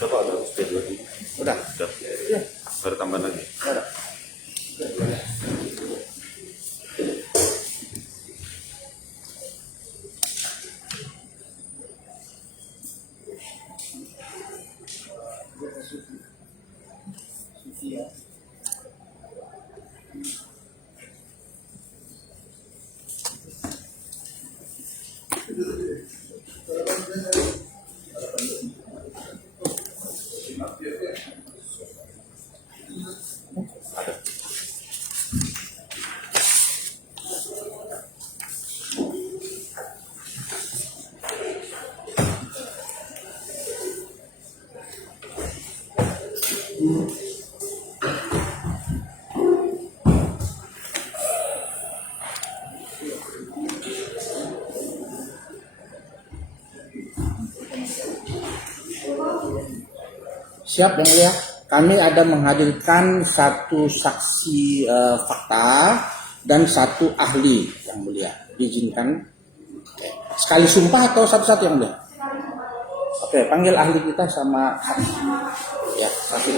Berapa ada SP2? Udah. Ya. Baru tambahan lagi. Udah. Siap yang mulia, kami ada menghadirkan satu saksi fakta dan satu ahli yang mulia. Diizinkan sekali sumpah atau satu-satu yang mulia? Oke, panggil ahli kita sama saksi. Ya, saksi.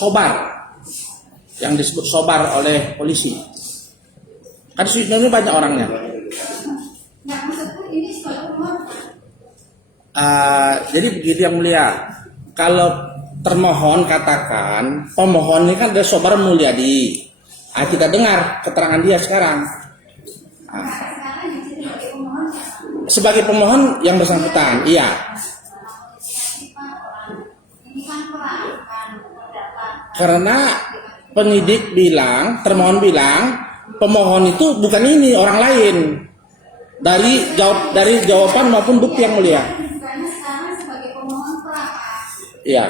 Sobar yang disebut sobar oleh polisi. Kan sebenarnya banyak orangnya. Jadi begitu yang mulia. Kalau termohon katakan pemohon ini kan ada Sobar Mulyadi. Kita dengar keterangan dia sekarang. Sebagai pemohon yang bersangkutan, iya. Karena penyidik bilang, termohon bilang, pemohon itu bukan ini, orang lain. Dari jawaban maupun bukti yang mulia. Iya.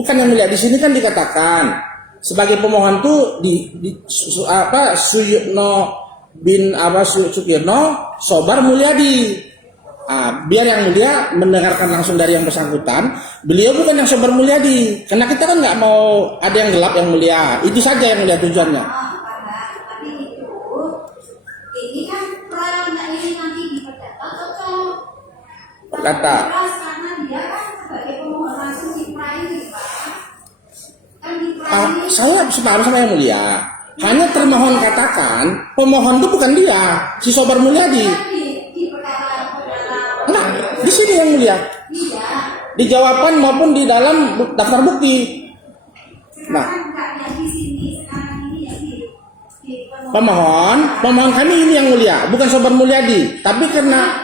Bukan yang mulia, di sini kan dikatakan sebagai pemohon tuh Suyitno bin Sukirno Sobar Mulyadi. Biar yang mulia mendengarkan langsung dari yang bersangkutan. Beliau bukan yang Sobar Mulyadi, karena kita kan nggak mau ada yang gelap yang mulia. Itu saja yang mulia tujuannya. Tapi ini kan ini nanti diperdata atau Kata. Karena dia kan sebagai pemohon langsung diprai, Pak. Saya sepakat sama yang mulia. Hanya termohon katakan pemohon itu bukan dia, si Sobar Mulyadi. Nah, di sini yang mulia. Di jawaban maupun di dalam daftar bukti. Nah, pemohon kami ini yang mulia, bukan Sobar Mulyadi. Tapi karena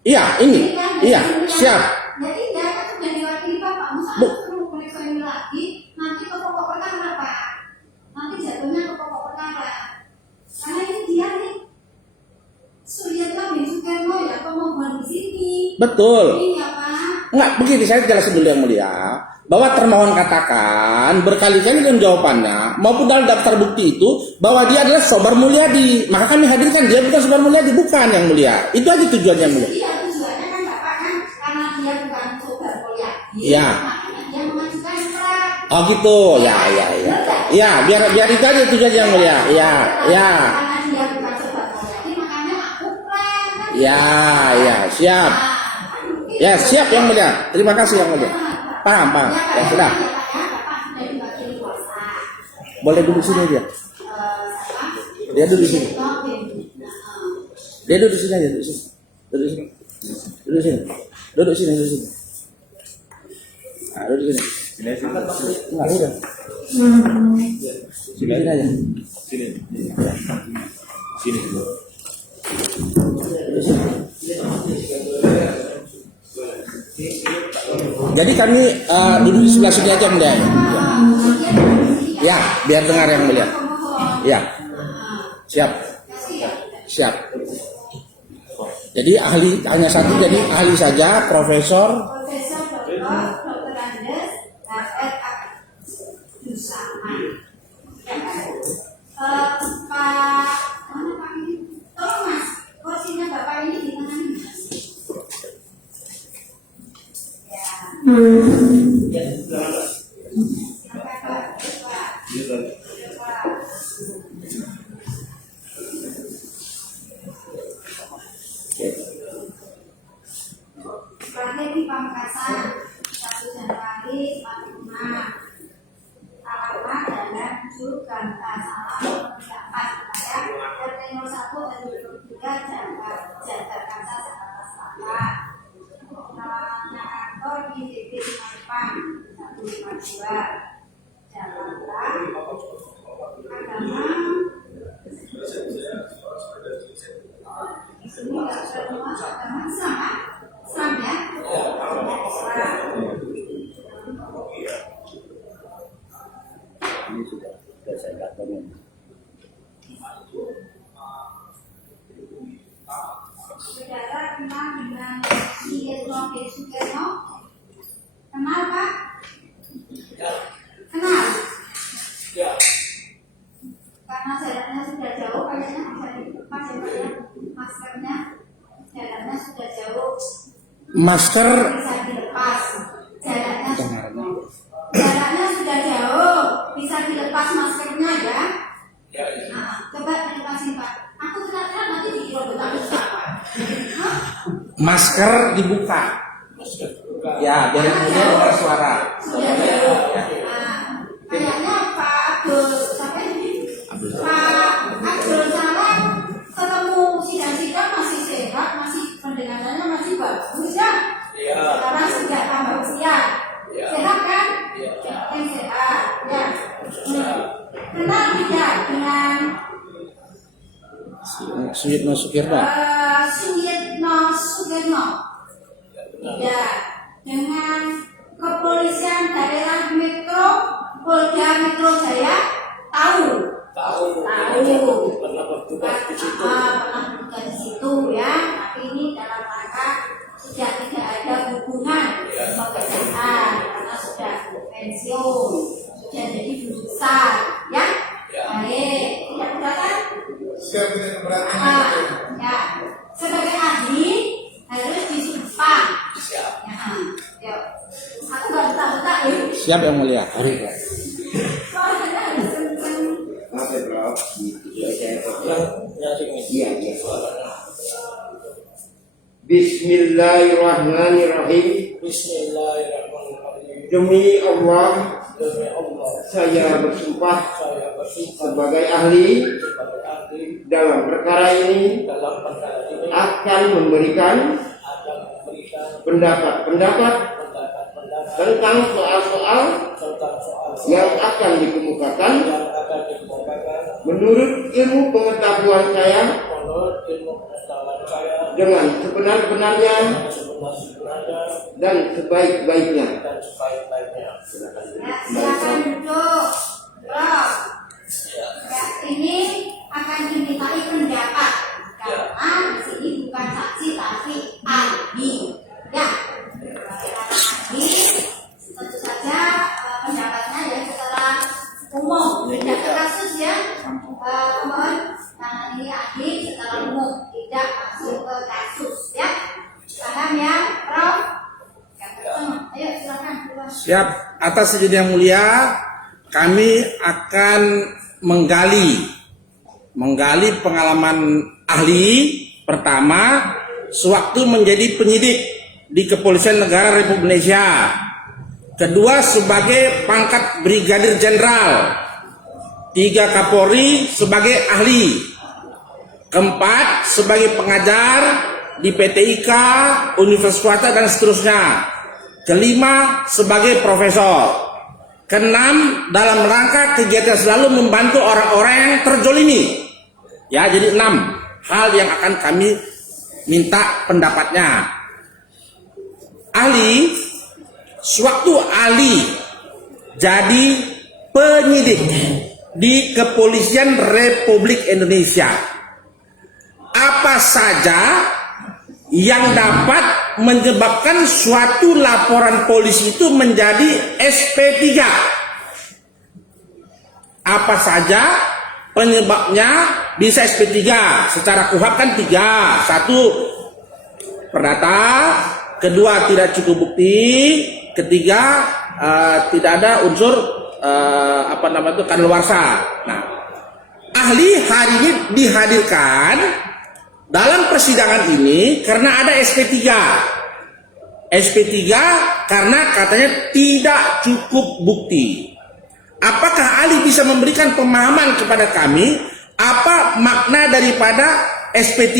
iya, ini. Iya, siap. Jadi dia kan sudah diwakili Bapak, suruh periksa ini lagi, nanti ke pokok perkara, Pak. Nanti jatuhnya ke pokok perkara. Karena ini dia nih, Suyitno bin Sukirno ya pemohon di sini. Betul. Ini ya Pak. Enggak, begini saya jelasin dulu yang mulia. bahwa termohon katakan berkali-kali dalam jawabannya maupun dalam daftar bukti itu bahwa dia adalah Sobar Mulyadi, maka kami hadirkan dia bukan Sobar Mulyadi, bukan yang mulia. Itu aja tujuannya yang mulia. Iya, tujuannya kan Bapak kan karena dia bukan Sobar Mulyadi, Iya. makanya dia mengajukan pra. Oh gitu, ya. Ya, biar itu aja tujuannya yang mulia. Ya. Karena dia bukan Sobar Mulyadi, makanya aku pra. Kan? Ya, siap. Ya, siap yang mulia. Terima kasih yang mulia. Paham. Ya sudah. Boleh duduk sini dia. Dia duduk sini. Dia duduk sini aja, duduk sini. Duduk sini. Nah, duduk sini. Enggak, udah. Sini aja. Sini. Duduk sini. Jadi kami duduk di sebelah sini aja mulia. Ya, biar dengar yang mulia. Ya, siap. Jadi ahli hanya satu, jadi ahli saja, Profesor Dr. Andes R.R. Abdussaman. Pak, mana Pak ini? Tolong Mas, kursinya Bapak ini di tengah ini. Terakhir di Pamekasan 1 Januari 45. Alamat dan juga salam pendapat kepada RT 01 dan 23 Jakarta Selatan. Alamatnya kantor di DP Mampang 152 Jakarta. Agama di sini nggak semua agama Islam ya? ini sudah saya katakan. Saudara kenal dengan Suyetno Sugeno? Kenal Pak? Kenal? Ya. Karena jaraknya sudah jauh, kayaknya bisa dilepas ya Pak ya. Maskernya jaraknya sudah jauh, Masker bisa dilepas. Jaraknya sudah jauh, bisa dilepas maskernya ya. Nah, coba dilepasin Pak. Aku kira-kira nanti dikira betah-betah Pak. Hah? masker dibuka. Ya, biar kemudian dengar suara. Sudah jauh. Nah, kayaknya Pak Abdul sampai Pak Abdul Salam ketemu sidang-sidang masih sehat, masih pendengarannya masih bagus ya. Sekarang sudah tambah usia. Sehat kan? Yang sehat. Ya. Kenal tidak dengan Suyitno Sukirno. Suyitno Sugeno? Ya. Dengan Kepolisian Daerah Metro Polda Metro Jaya tahu. Pernah bertugas di situ. Pernah bertugas di situ ya. Tapi ini dalam rangka sudah tidak ada hubungan pekerjaan karena sudah pensiun, sudah jadi guru besar, ya. Baik, tidak keberatan? Siap dengan keberatan. Ya, sebagai ahli harus disumpah. Siap. Ya, yuk. Aku nggak betah-betah ya. Siap yang mulia. Soalnya harus kenceng. Iya. Bismillahirrahmanirrahim. Bismillahirrahmanirrahim. Demi Allah, Demi Allah, saya bersumpah saya bersumpah sebagai ahli sebagai ahli dalam perkara ini dalam perkara ini akan memberikan akan memberikan pendapat-pendapat pendapat-pendapat tentang soal-soal tentang soal yang akan dikemukakan yang akan dikemukakan menurut ilmu pengetahuan saya menurut ilmu pengetahuan saya dengan sebenar-benarnya sebenar-benarnya dan sebaik-baiknya. dan sebaik-baiknya. Ya, silakan duduk. Bro. Ya, ini akan dimintai pendapat karena di sini bukan saksi tapi ahli. Ya, sebagai ahli tentu saja Siap. Atas izin yang mulia, kami akan menggali pengalaman ahli. Pertama, sewaktu menjadi penyidik di Kepolisian Negara Republik Indonesia. Kedua, sebagai pangkat Brigadir Jenderal. 3, Kapolri sebagai ahli. Keempat, sebagai pengajar di PT IKA, Universitas Swasta dan seterusnya. Kelima, sebagai profesor. Keenam, dalam rangka kegiatan selalu membantu orang-orang yang terzolimi. Ya, jadi 6 hal yang akan kami minta pendapatnya. Ahli, sewaktu ahli jadi penyidik di Kepolisian Republik Indonesia, apa saja yang dapat menyebabkan suatu laporan polisi itu menjadi SP3? Apa saja penyebabnya bisa SP3? Secara KUHP kan 3. 1, perdata. Kedua, tidak cukup bukti. Ketiga, tidak ada unsur kadaluarsa. Nah, ahli hari ini dihadirkan dalam persidangan ini karena ada SP3. SP3 karena katanya tidak cukup bukti. Apakah ahli bisa memberikan pemahaman kepada kami apa makna daripada SP3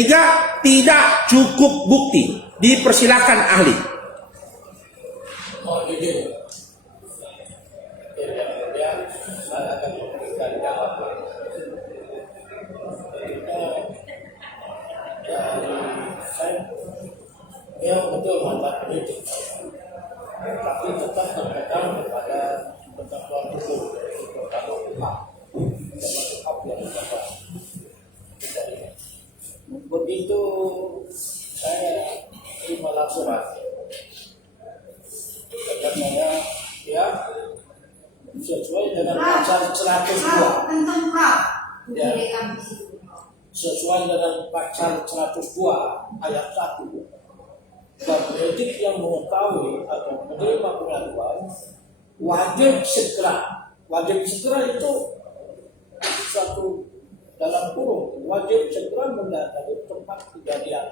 tidak cukup bukti? Dipersilakan ahli. Oh, jadi saya akan memberikan jawaban. Saya betul mandat politik, tapi tetap berpegang kepada ketentuan hukum, terutama UHAP, termasuk UHAP yang dapat. Begitu saya terima laporan, katanya ya sesuai dengan pasal 102. Tentang HAP. Ya. Sesuai dengan pasal 102 ayat 1, dan penyidik yang mengetahui atau menerima pengaduan wajib segera itu satu dalam kurung, wajib segera mendatangi tempat kejadian.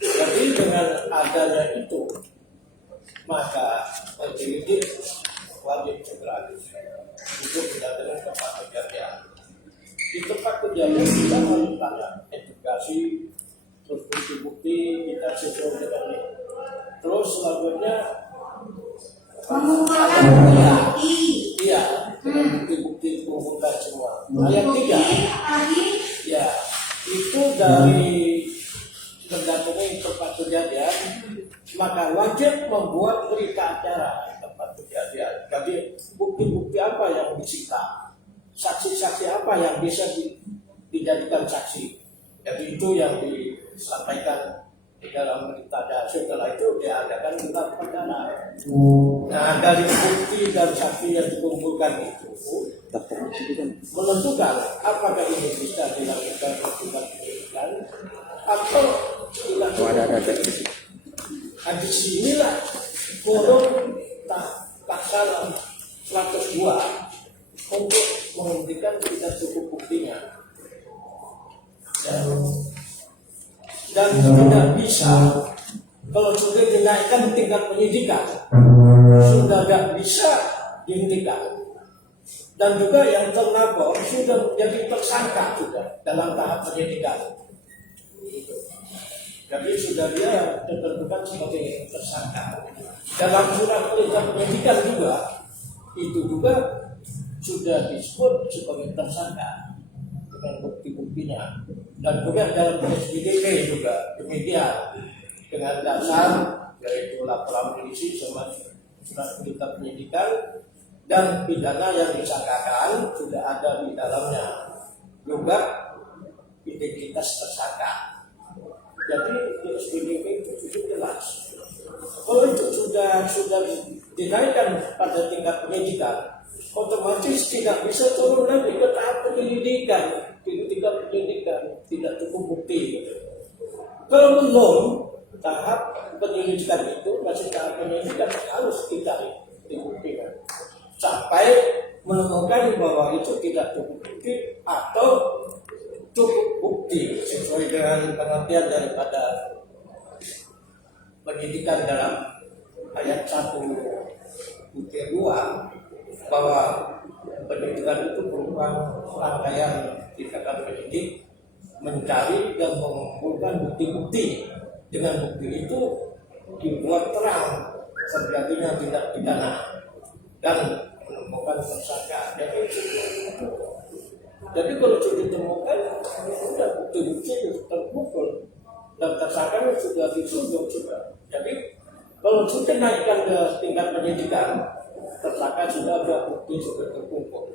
Jadi dengan adanya itu, maka penyidik wajib segera untuk mendatangi tempat kejadian. Di tempat kejadian kita melakukan edukasi, terus bukti-bukti kita sesuai dengan ini. Terus selanjutnya mengumpulkan bukti. Iya, bukti-bukti mengumpulkan semua. Ayat 3, ya itu dari mendatangi tempat kejadian, maka wajib membuat berita acara di tempat kejadian. Jadi bukti-bukti apa yang disita, saksi-saksi apa yang bisa dijadikan saksi. Jadi itu yang disampaikan di dalam berita, dan setelah itu diadakan gelar perkara. Nah, dari bukti dan saksi yang dikumpulkan itu menentukan apakah ini bisa dilakukan perbuatan penyidikan atau dilakukan. Nah, di sinilah turun pasal 102 untuk menghentikan tidak cukup buktinya. Dan tidak bisa, kalau sudah dinaikkan tingkat penyidikan, sudah tidak bisa dihentikan. Dan juga yang terlapor sudah menjadi tersangka sudah dalam tahap penyidikan. Jadi sudah dia ditentukan sebagai tersangka. Dalam surat perintah penyidikan juga, itu juga sudah disebut sebagai tersangka dengan bukti-buktinya. Dan juga dalam PSBDP juga demikian, dengan dasar yaitu laporan polisi sama surat perintah penyidikan dan pidana yang disangkakan sudah ada di dalamnya, juga identitas tersangka. Jadi PSBDP itu cukup jelas. Kalau itu sudah dinaikkan pada tingkat penyidikan, otomatis tidak bisa turun lagi ke tahap penyelidikan. Tingkat penyidikan tidak cukup bukti. Kalau belum, tahap penyelidikan itu masih tahap penyelidikan harus kita dibuktikan sampai menemukan bahwa itu tidak cukup bukti atau cukup bukti sesuai dengan pengertian daripada penyidikan dalam ayat 1 butir 2 bahwa penyidikan itu berupa rangkaian tindakan penyidik mencari dan mengumpulkan bukti-bukti. Dengan bukti itu dibuat terang terjadinya tindak pidana dan menemukan tersangka. Jadi kalau sudah ditemukan, sudah bukti-bukti terkumpul dan tersangkanya sudah ditunjuk sudah. Jadi kalau sudah naikkan ke tingkat penyidikan, tersangka sudah ada bukti sudah terkumpul.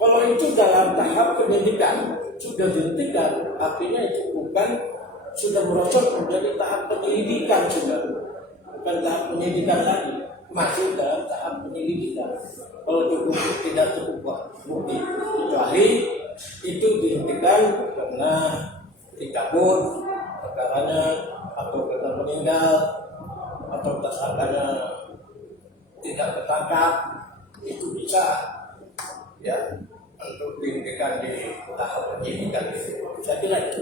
Kalau itu dalam tahap penyidikan sudah dihentikan, artinya itu bukan sudah merosot menjadi tahap penyelidikan sudah, bukan tahap penyidikan lagi, masih dalam tahap penyelidikan. Kalau cukup tidak cukup bukti, kecuali itu dihentikan karena dicabut perkaranya atau karena meninggal atau tersangkanya tidak ketangkap, itu bisa ya untuk dihentikan di tahap penyidikan. Saya kira itu.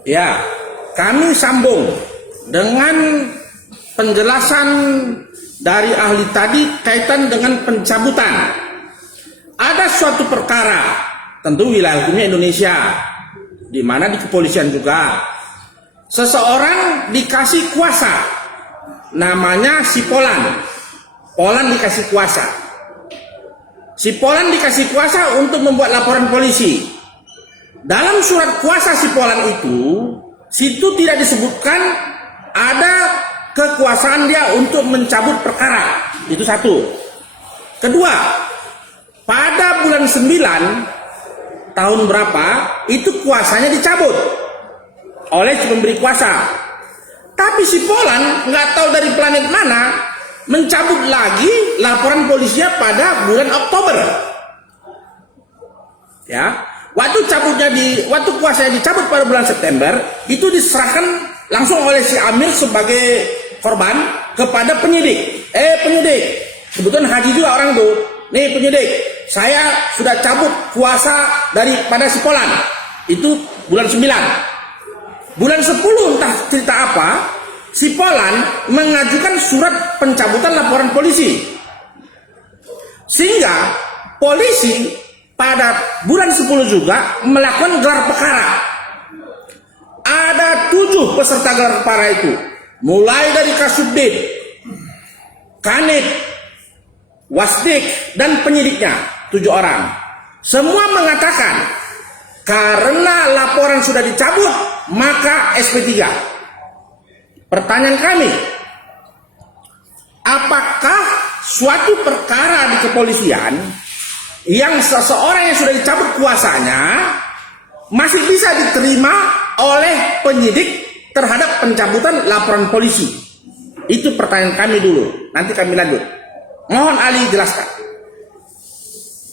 Ya, kami sambung dengan penjelasan dari ahli tadi kaitan dengan pencabutan. Ada suatu perkara, tentu wilayah hukumnya Indonesia, di mana di kepolisian juga, seseorang dikasih kuasa, namanya si Polan. Polan dikasih kuasa. Si Polan dikasih kuasa untuk membuat laporan polisi. Dalam surat kuasa si Polan itu, situ tidak disebutkan ada kekuasaan dia untuk mencabut perkara. Itu satu. Kedua, pada bulan 9 tahun berapa itu kuasanya dicabut oleh si pemberi kuasa. Tapi si Polan nggak tahu dari planet mana mencabut lagi laporan polisinya pada bulan Oktober. Ya, waktu kuasanya dicabut pada bulan September, itu diserahkan langsung oleh si Amir sebagai korban kepada penyidik. Penyidik, kebetulan Haji juga orang tuh. Nih penyidik, saya sudah cabut kuasa daripada si Polan. Itu bulan 9. Bulan 10 entah cerita apa, si Polan mengajukan surat pencabutan laporan polisi. Sehingga polisi pada bulan 10 juga melakukan gelar perkara. Ada 7 peserta gelar perkara itu. Mulai dari Kasubdit, Kanit, Wasdik, dan penyidiknya, 7 orang. Semua mengatakan karena laporan sudah dicabut, maka SP3. Pertanyaan kami, apakah suatu perkara di kepolisian yang seseorang yang sudah dicabut kuasanya masih bisa diterima oleh penyidik terhadap pencabutan laporan polisi? Itu pertanyaan kami dulu, nanti kami lanjut. Mohon Ali jelaskan.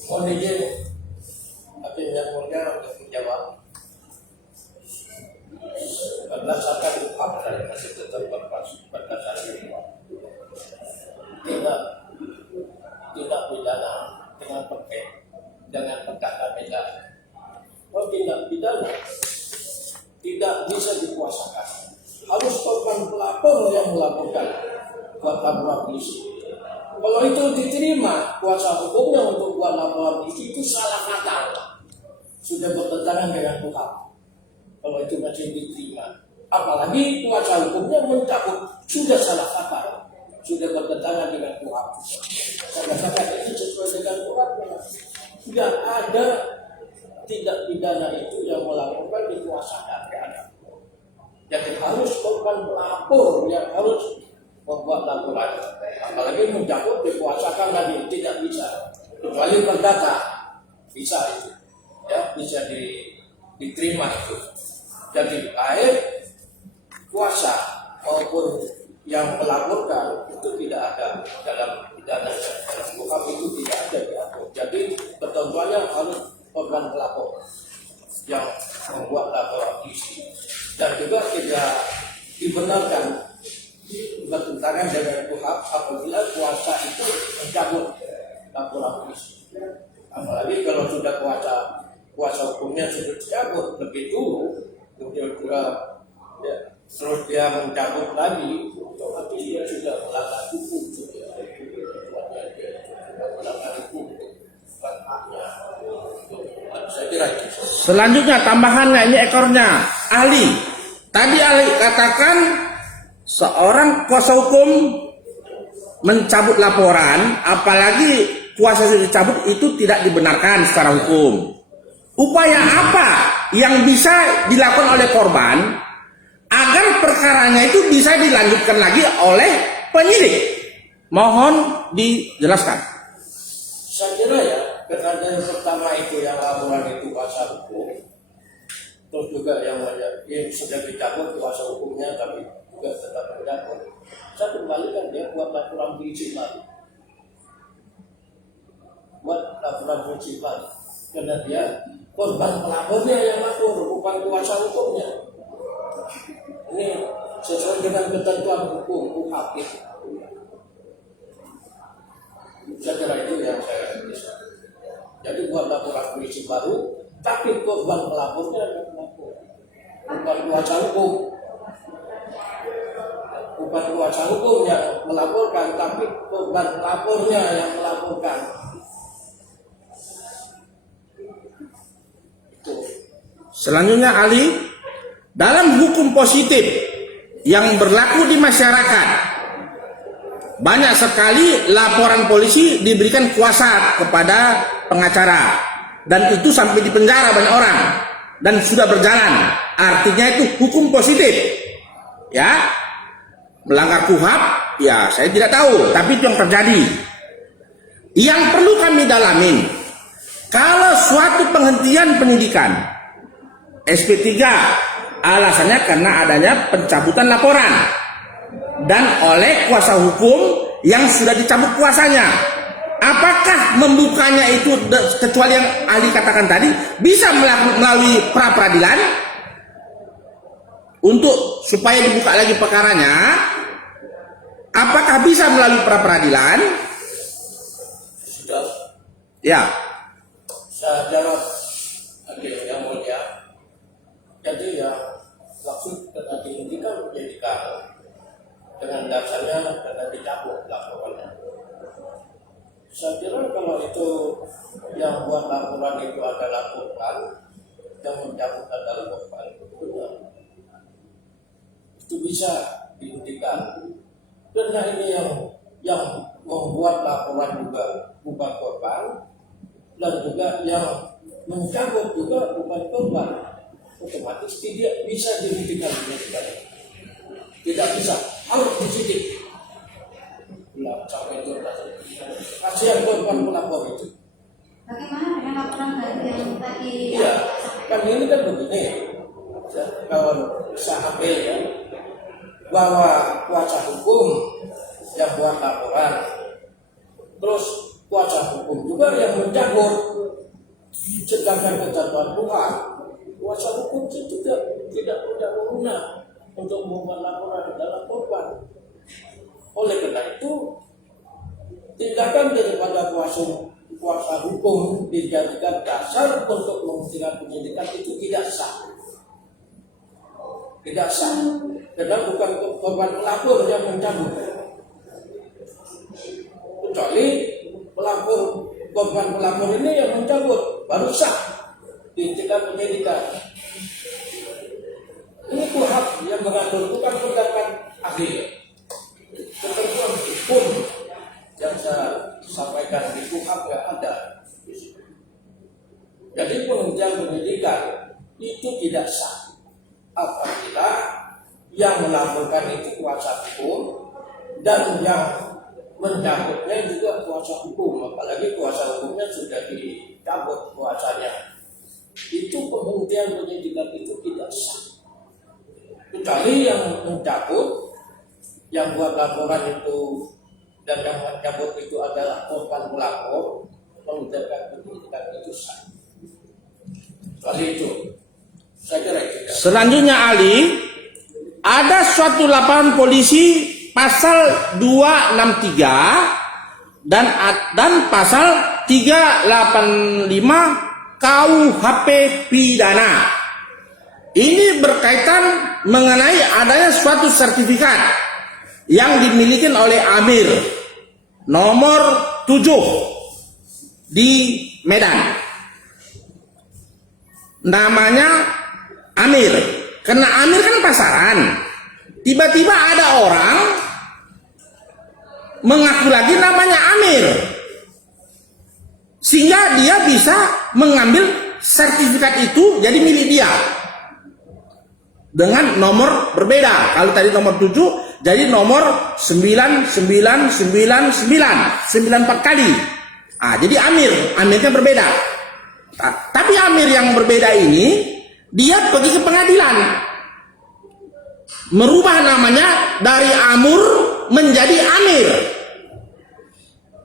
Mohon izin Hakim yang mulia untuk menjawab. Berdasarkan hukum dari masih tetap berdasarkan tidak pidana dengan perkara pidana. Kalau tindak pidana tidak bisa dikuasakan, harus korban pelapor yang melaporkan buat laporan polisi. Kalau itu diterima kuasa hukumnya untuk buat laporan polisi, itu salah fatal, sudah bertentangan dengan hukum. Kalau itu masih diterima, apalagi kuasa hukumnya mencabut, sudah salah fatal, sudah bertentangan dengan hukum. Saya katakan itu sesuai dengan hukum. Tidak ada tindak pidana itu yang melakukan dikuasakan keadaan. Jadi harus korban pelapor yang harus membuat laporan, apalagi mencabut dikuasakan lagi tidak bisa, kecuali perdata bisa itu, ya bisa diterima itu. Jadi baik kuasa maupun yang melaporkan itu tidak ada dalam pidana, dalam hukum itu tidak ada diatur. Jadi ketentuannya harus korban pelapor yang membuat laporan polisi, dan juga tidak dibenarkan bertentangan dengan KUHP apabila kuasa itu mencabut laporan polisi. Apalagi kalau sudah kuasa hukumnya sudah dicabut lebih dulu, kemudian ya, terus dia mencabut lagi, otomatis dia sudah melanggar hukum, melanggar hukum. Saya kira itu. Selanjutnya tambahannya ini ekornya ahli. Tadi ahli katakan seorang kuasa hukum mencabut laporan, apalagi kuasa sudah dicabut itu tidak dibenarkan secara hukum. Upaya apa yang bisa dilakukan oleh korban agar perkaranya itu bisa dilanjutkan lagi oleh penyidik? Mohon dijelaskan. Saya kira ya, karena yang pertama itu yang laporan itu kuasa hukum, terus juga yang sudah dicabut kuasa hukumnya tapi juga tetap mencabut. Saya kembalikan dia buat laporan polisi lagi, buat laporan polisi lagi, karena dia korban pelapornya yang lapor, bukan kuasa hukumnya. Ini sesuai dengan ketentuan hukum KUHP. Saya kira itu yang saya bisa. Jadi buat laporan polisi baru, tapi korban pelapornya yang melapor, bukan kuasa hukum. Bukan kuasa hukum yang melaporkan, tapi korban pelapornya yang melaporkan. Itu. Selanjutnya ahli, dalam hukum positif yang berlaku di masyarakat, banyak sekali laporan polisi diberikan kuasa kepada pengacara, dan itu sampai di penjara banyak orang dan sudah berjalan. Artinya itu hukum positif, ya. Melanggar KUHP, ya saya tidak tahu, tapi itu yang terjadi. Yang perlu kami dalamin, kalau suatu penghentian penyidikan SP3 alasannya karena adanya pencabutan laporan dan oleh kuasa hukum yang sudah dicabut kuasanya, apakah membukanya itu kecuali yang ahli katakan tadi bisa melalui pra peradilan untuk supaya dibuka lagi perkaranya? Apakah bisa melalui pra peradilan? Sudah. Ya. Saya jawab yang mulia. Jadi ya maksud karena dihentikan penyidikan dengan dasarnya karena dicabut laporannya. Saya kira kalau itu yang buat laporan itu adalah korban, yang mencabut adalah korban, itu bisa dihentikan. Karena ini yang membuat laporan juga bukan korban, dan juga yang mencabut juga bukan korban, otomatis tidak bisa dihentikan penyidikan. Tidak bisa, harus disidik. Sampai itu kasihan korban pelapor itu. Bagaimana dengan laporan baru yang tadi? Iya, kan ini kan begini. Kalau saya ambil ya, bahwa kuasa hukum yang buat laporan, terus kuasa hukum juga yang mencabut. Sedangkan ketentuan KUHP, kuasa hukum itu tidak punya wewenang untuk membuat laporan dalam korban. Oleh karena itu, tindakan daripada kuasa hukum dijadikan dasar untuk menghentikan penyidikan itu tidak sah. Tidak sah, karena bukan korban pelapor yang mencabut. Kecuali korban pelapor ini yang mencabut, baru sah dihentikan penyidikan. Ini KUHP yang mengatur, bukan pendapat ahli. Ketentuan hukum yang saya sampaikan di KUHP yang ada. Jadi penghentian penyidikan itu tidak sah apabila yang melaporkan itu kuasa hukum dan yang mencabutnya juga kuasa hukum, apalagi kuasa hukumnya sudah dicabut kuasanya. Itu penghentian penyidikan itu tidak sah. Kecuali yang mencabut, yang buat laporan itu dan yang mencabut itu adalah korban pelapor, penghentian penyidikan itu sah. Kecuali itu. Saya kira itu. Selanjutnya ahli, ada suatu laporan polisi pasal 263 dan pasal 385 KUHP pidana. Ini berkaitan mengenai adanya suatu sertifikat yang dimiliki oleh Amir nomor 7 di Medan. Namanya Amir. Karena Amir kan pasaran. Tiba-tiba ada orang mengaku lagi namanya Amir. Sehingga dia bisa mengambil sertifikat itu jadi milik dia. Dengan nomor berbeda. Kalau tadi nomor 7, jadi nomor 9999, 94 kali. Jadi Amirnya berbeda. Tapi Amir yang berbeda ini, dia pergi ke pengadilan. Merubah namanya dari Amur menjadi Amir.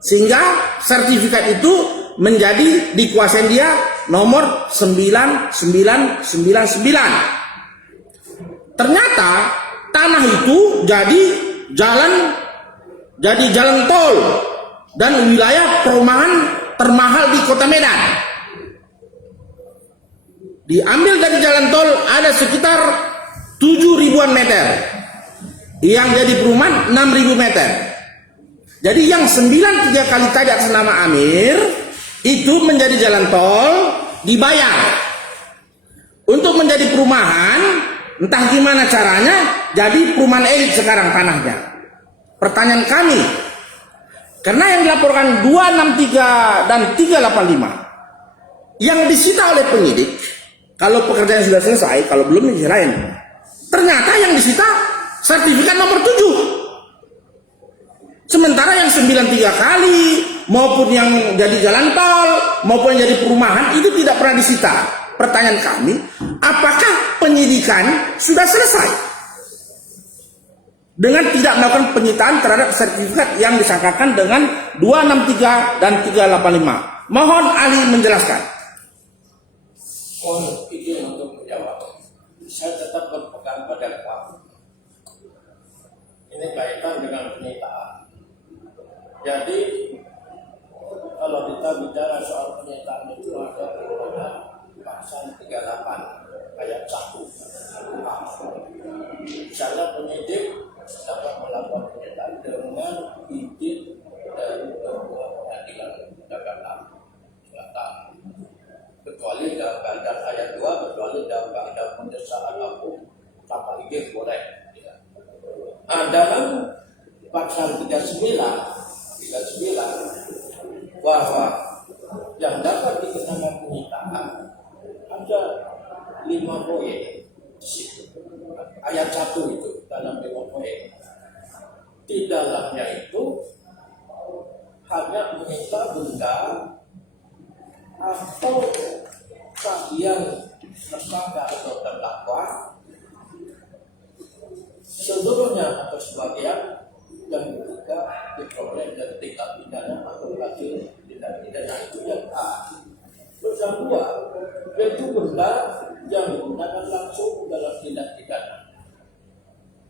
Sehingga sertifikat itu menjadi dikuasai dia nomor 9999. Ternyata tanah itu jadi jalan tol dan wilayah perumahan termahal di Kota Medan. Diambil dari jalan tol ada sekitar 7.000-an meter, yang jadi perumahan 6.000 meter. Jadi yang 93 kali tadi atas nama Amir itu menjadi jalan tol dibayar. Untuk menjadi perumahan, entah gimana caranya, jadi perumahan elit sekarang tanahnya. Pertanyaan kami, karena yang dilaporkan 263 dan 385 yang disita oleh penyidik, kalau pekerjaan sudah selesai, kalau belum diserahin, ternyata yang disita sertifikat nomor 7. Sementara yang 93 kali maupun yang jadi jalan tol maupun yang jadi perumahan itu tidak pernah disita. Pertanyaan kami, apakah penyidikan sudah selesai dengan tidak melakukan penyitaan terhadap sertifikat yang disangkakan dengan 263 dan 385? Mohon ahli menjelaskan. Mohon izin untuk menjawab. Saya tetap berpegang pada fakta. Ini kaitan dengan penyitaan. Jadi kalau kita bicara soal penyitaan itu ada pasal 38 ayat 1. Misalnya penyidik dapat melakukan penyitaan dengan izin dari ketua pengadilan negara Selatan, kecuali dalam keadaan ayat 2, kecuali dalam keadaan pendesakan hukum tanpa izin boleh. Dalam pasal 39 bahwa yang dapat dikenakan penyitaan ada 5 poin di situ. Ayat 1 itu dalam 5 poin. Di dalamnya itu hanya meminta benda atau bagian tersangka atau terdakwa seluruhnya atau sebagian yang juga diperoleh dari tindak pidana atau hasil tindak pidana itu yang A. Terus yang 2, yaitu benda yang digunakan langsung dalam tindak pidana.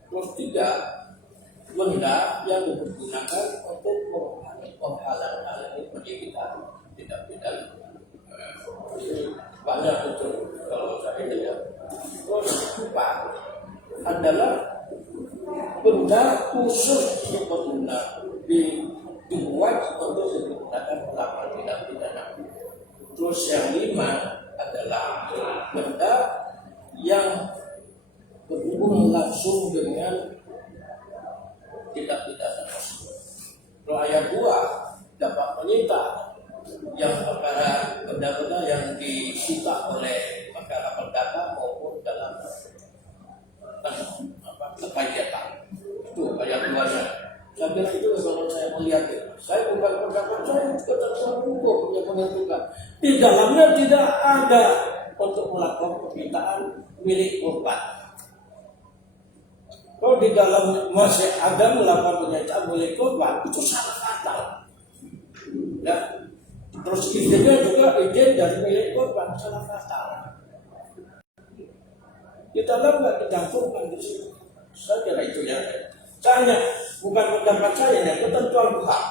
Terus 3, benda yang digunakan untuk menghalang-halangi penyidikan tindak pidana. Banyak itu kalau saya lihat. Terus 4 adalah benda khusus dibuat untuk digunakan melakukan tindak pidana. Terus yang 5 adalah benda yang berhubungan langsung dengan tindak pidana. Kalau ayat 2 dapat menyita yang perkara benda-benda yang disita oleh perkara perdata maupun dalam kegiatan. Itu ayat 2-nya. Saya kira itu kalau saya melihat itu. Saya bukan pendapat saya, ketentuan hukum yang menentukan. Di dalamnya tidak ada untuk melakukan permintaan milik korban. Kalau di dalam masih ada melakukan pernyataan milik korban, itu sangat fatal. Ya. Terus izinnya juga izin dari milik korban, sangat fatal. Di dalam nggak dicantumkan di situ. Saya kira itu ya. Saya bukan pendapat saya, ya ketentuan Tuhan.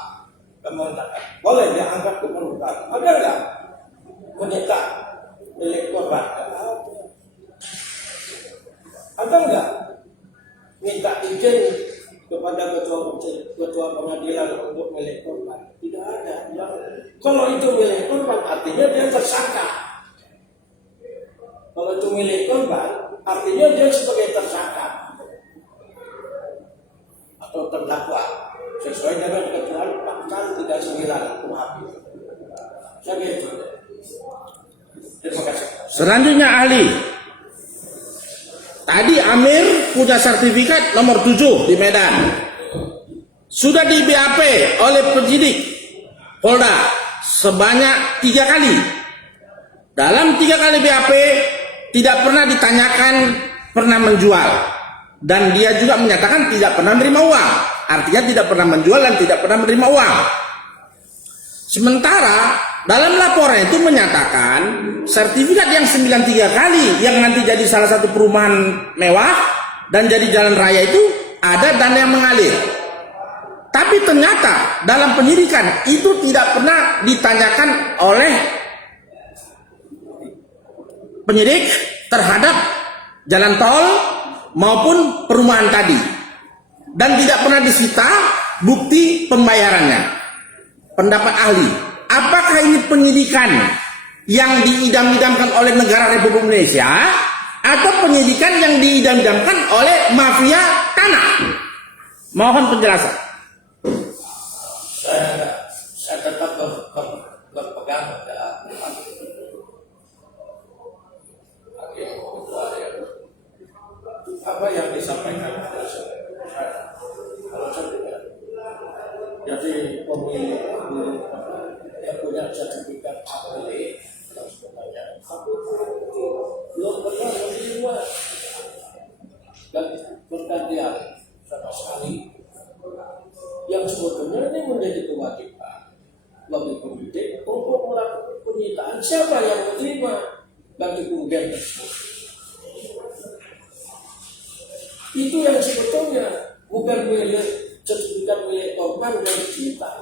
Mengatakan boleh dianggap ke permukaan. Ada nggak wanita milik korban? Ada nggak minta izin kepada ketua pengadilan untuk milik korban? Tidak ada. Kalau itu milik korban, artinya dia tersangka. Kalau itu milik korban, artinya dia sebagai tersangka atau terdakwa sesuai dengan ketentuan pasal 39 KUHP. Saya gitu. Terima kasih. Selanjutnya ahli. Tadi Amir punya sertifikat nomor 7 di Medan. Sudah di BAP oleh penyidik Polda sebanyak 3 kali. Dalam 3 kali BAP tidak pernah ditanyakan pernah menjual. Dan dia juga menyatakan tidak pernah menerima uang. Artinya tidak pernah menjual dan tidak pernah menerima uang. Sementara dalam laporan itu menyatakan sertifikat yang 93 kali yang nanti jadi salah satu perumahan mewah dan jadi jalan raya itu ada dana yang mengalir. Tapi ternyata dalam penyidikan itu tidak pernah ditanyakan oleh penyidik terhadap jalan tol maupun perumahan tadi. Dan tidak pernah disita bukti pembayarannya. Pendapat ahli, apakah ini penyidikan yang diidam-idamkan oleh negara Republik Indonesia atau penyidikan yang diidam-idamkan oleh mafia tanah? Mohon penjelasan. Saya tetap berpegang pada apa yang disampaikan pada saya. Kalau saya tidak, jadi pemilik yang punya sertifikat ahli dan sebagainya, tapi belum pernah menerima dan bergantian sama sekali. Yang sebetulnya ini menjadi kewajiban bagi penyidik untuk melakukan penyitaan siapa yang menerima ganti kerugian tersebut. Itu yang sebetulnya bukan milik sertifikat milik korban yang disita.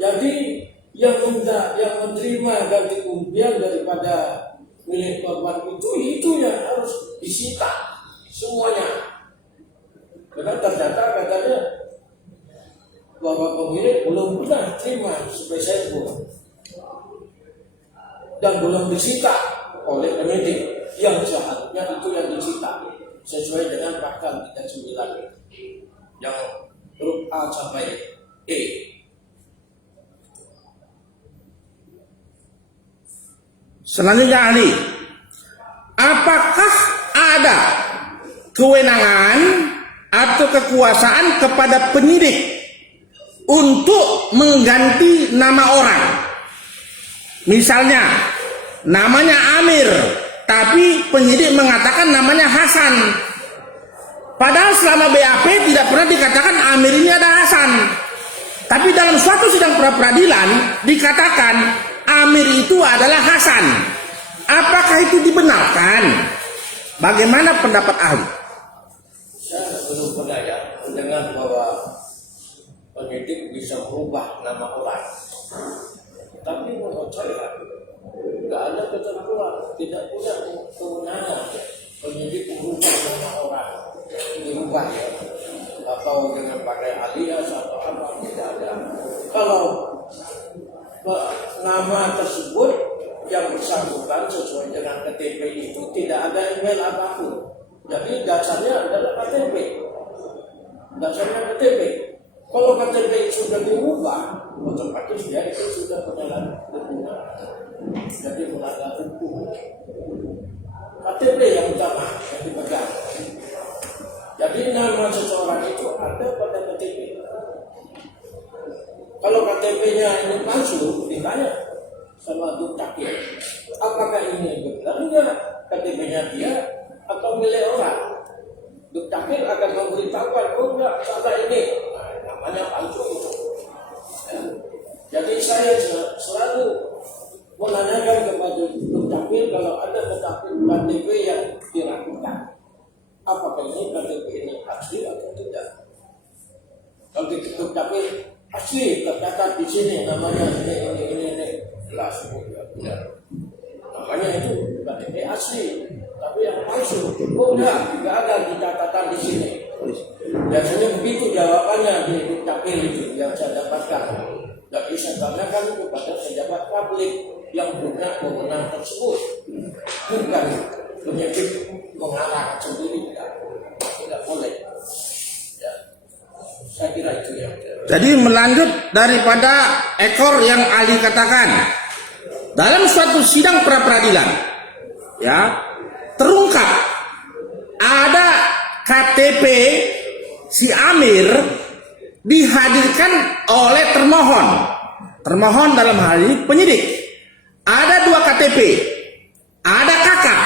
Jadi yang menerima ganti kerugian daripada milik korban itu yang harus disita semuanya. Karena ternyata katanya bahwa pemilik belum pernah terima sepeser pun dan belum disita oleh penyidik yang seharusnya itu yang disita sesuai dengan pasal 39 yang huruf A sampai E. Selanjutnya ahli, apakah ada kewenangan atau kekuasaan kepada penyidik untuk mengganti nama orang? Misalnya namanya Amir, tapi penyidik mengatakan namanya Hasan. Padahal selama BAP tidak pernah dikatakan Amir ini ada Hasan. Tapi dalam suatu sidang pra-peradilan dikatakan Amir itu adalah Hasan. Apakah itu dibenarkan? Bagaimana pendapat ahli? Saya belum berdaya mendengar bahwa penyidik bisa merubah nama orang. Tapi menurut saya tidak ada ketentuan, tidak punya kewenangan penyidik merubah nama orang. Dirubah ya, atau dengan pakai alias atau apa, tidak ada. Kalau nama tersebut yang bersangkutan sesuai dengan KTP itu tidak ada email apapun, jadi dasarnya adalah KTP. Dasarnya KTP. Kalau KTP sudah diubah, otomatis dia itu sudah berjalan berguna, jadi melanggar hukum. KTP yang utama yang dipegang. Jadi nama seseorang itu ada pada KTP. Kalau KTP-nya ini palsu, ditanya sama Dukcapil, apakah ini benar KTP-nya dia atau milik orang? Dukcapil akan memberitahukan, oh enggak, salah ini. Nah, namanya palsu itu. Ya. Jadi saya selalu menanyakan kepada Dukcapil kalau ada KTP yang diragukan. apakah ini KTP ini asli atau tidak. Kalau di Dukcapil asli tercatat di sini namanya ini jelas benar. Makanya itu KTP asli, tapi yang palsu tidak ada di catatan di sini. Biasanya begitu jawabannya di Dukcapil itu yang saya dapatkan. Dan saya tanyakan kepada pejabat publik yang punya wewenang tersebut, bukan penyidik mengarah sendiri, tidak boleh. Ya, saya kira itu ya. Jadi melanjut daripada ekor yang ahli katakan, dalam suatu sidang pra peradilan, ya terungkap ada KTP si Amir dihadirkan oleh termohon dalam hal ini penyidik. Ada 2 KTP, ada kakak.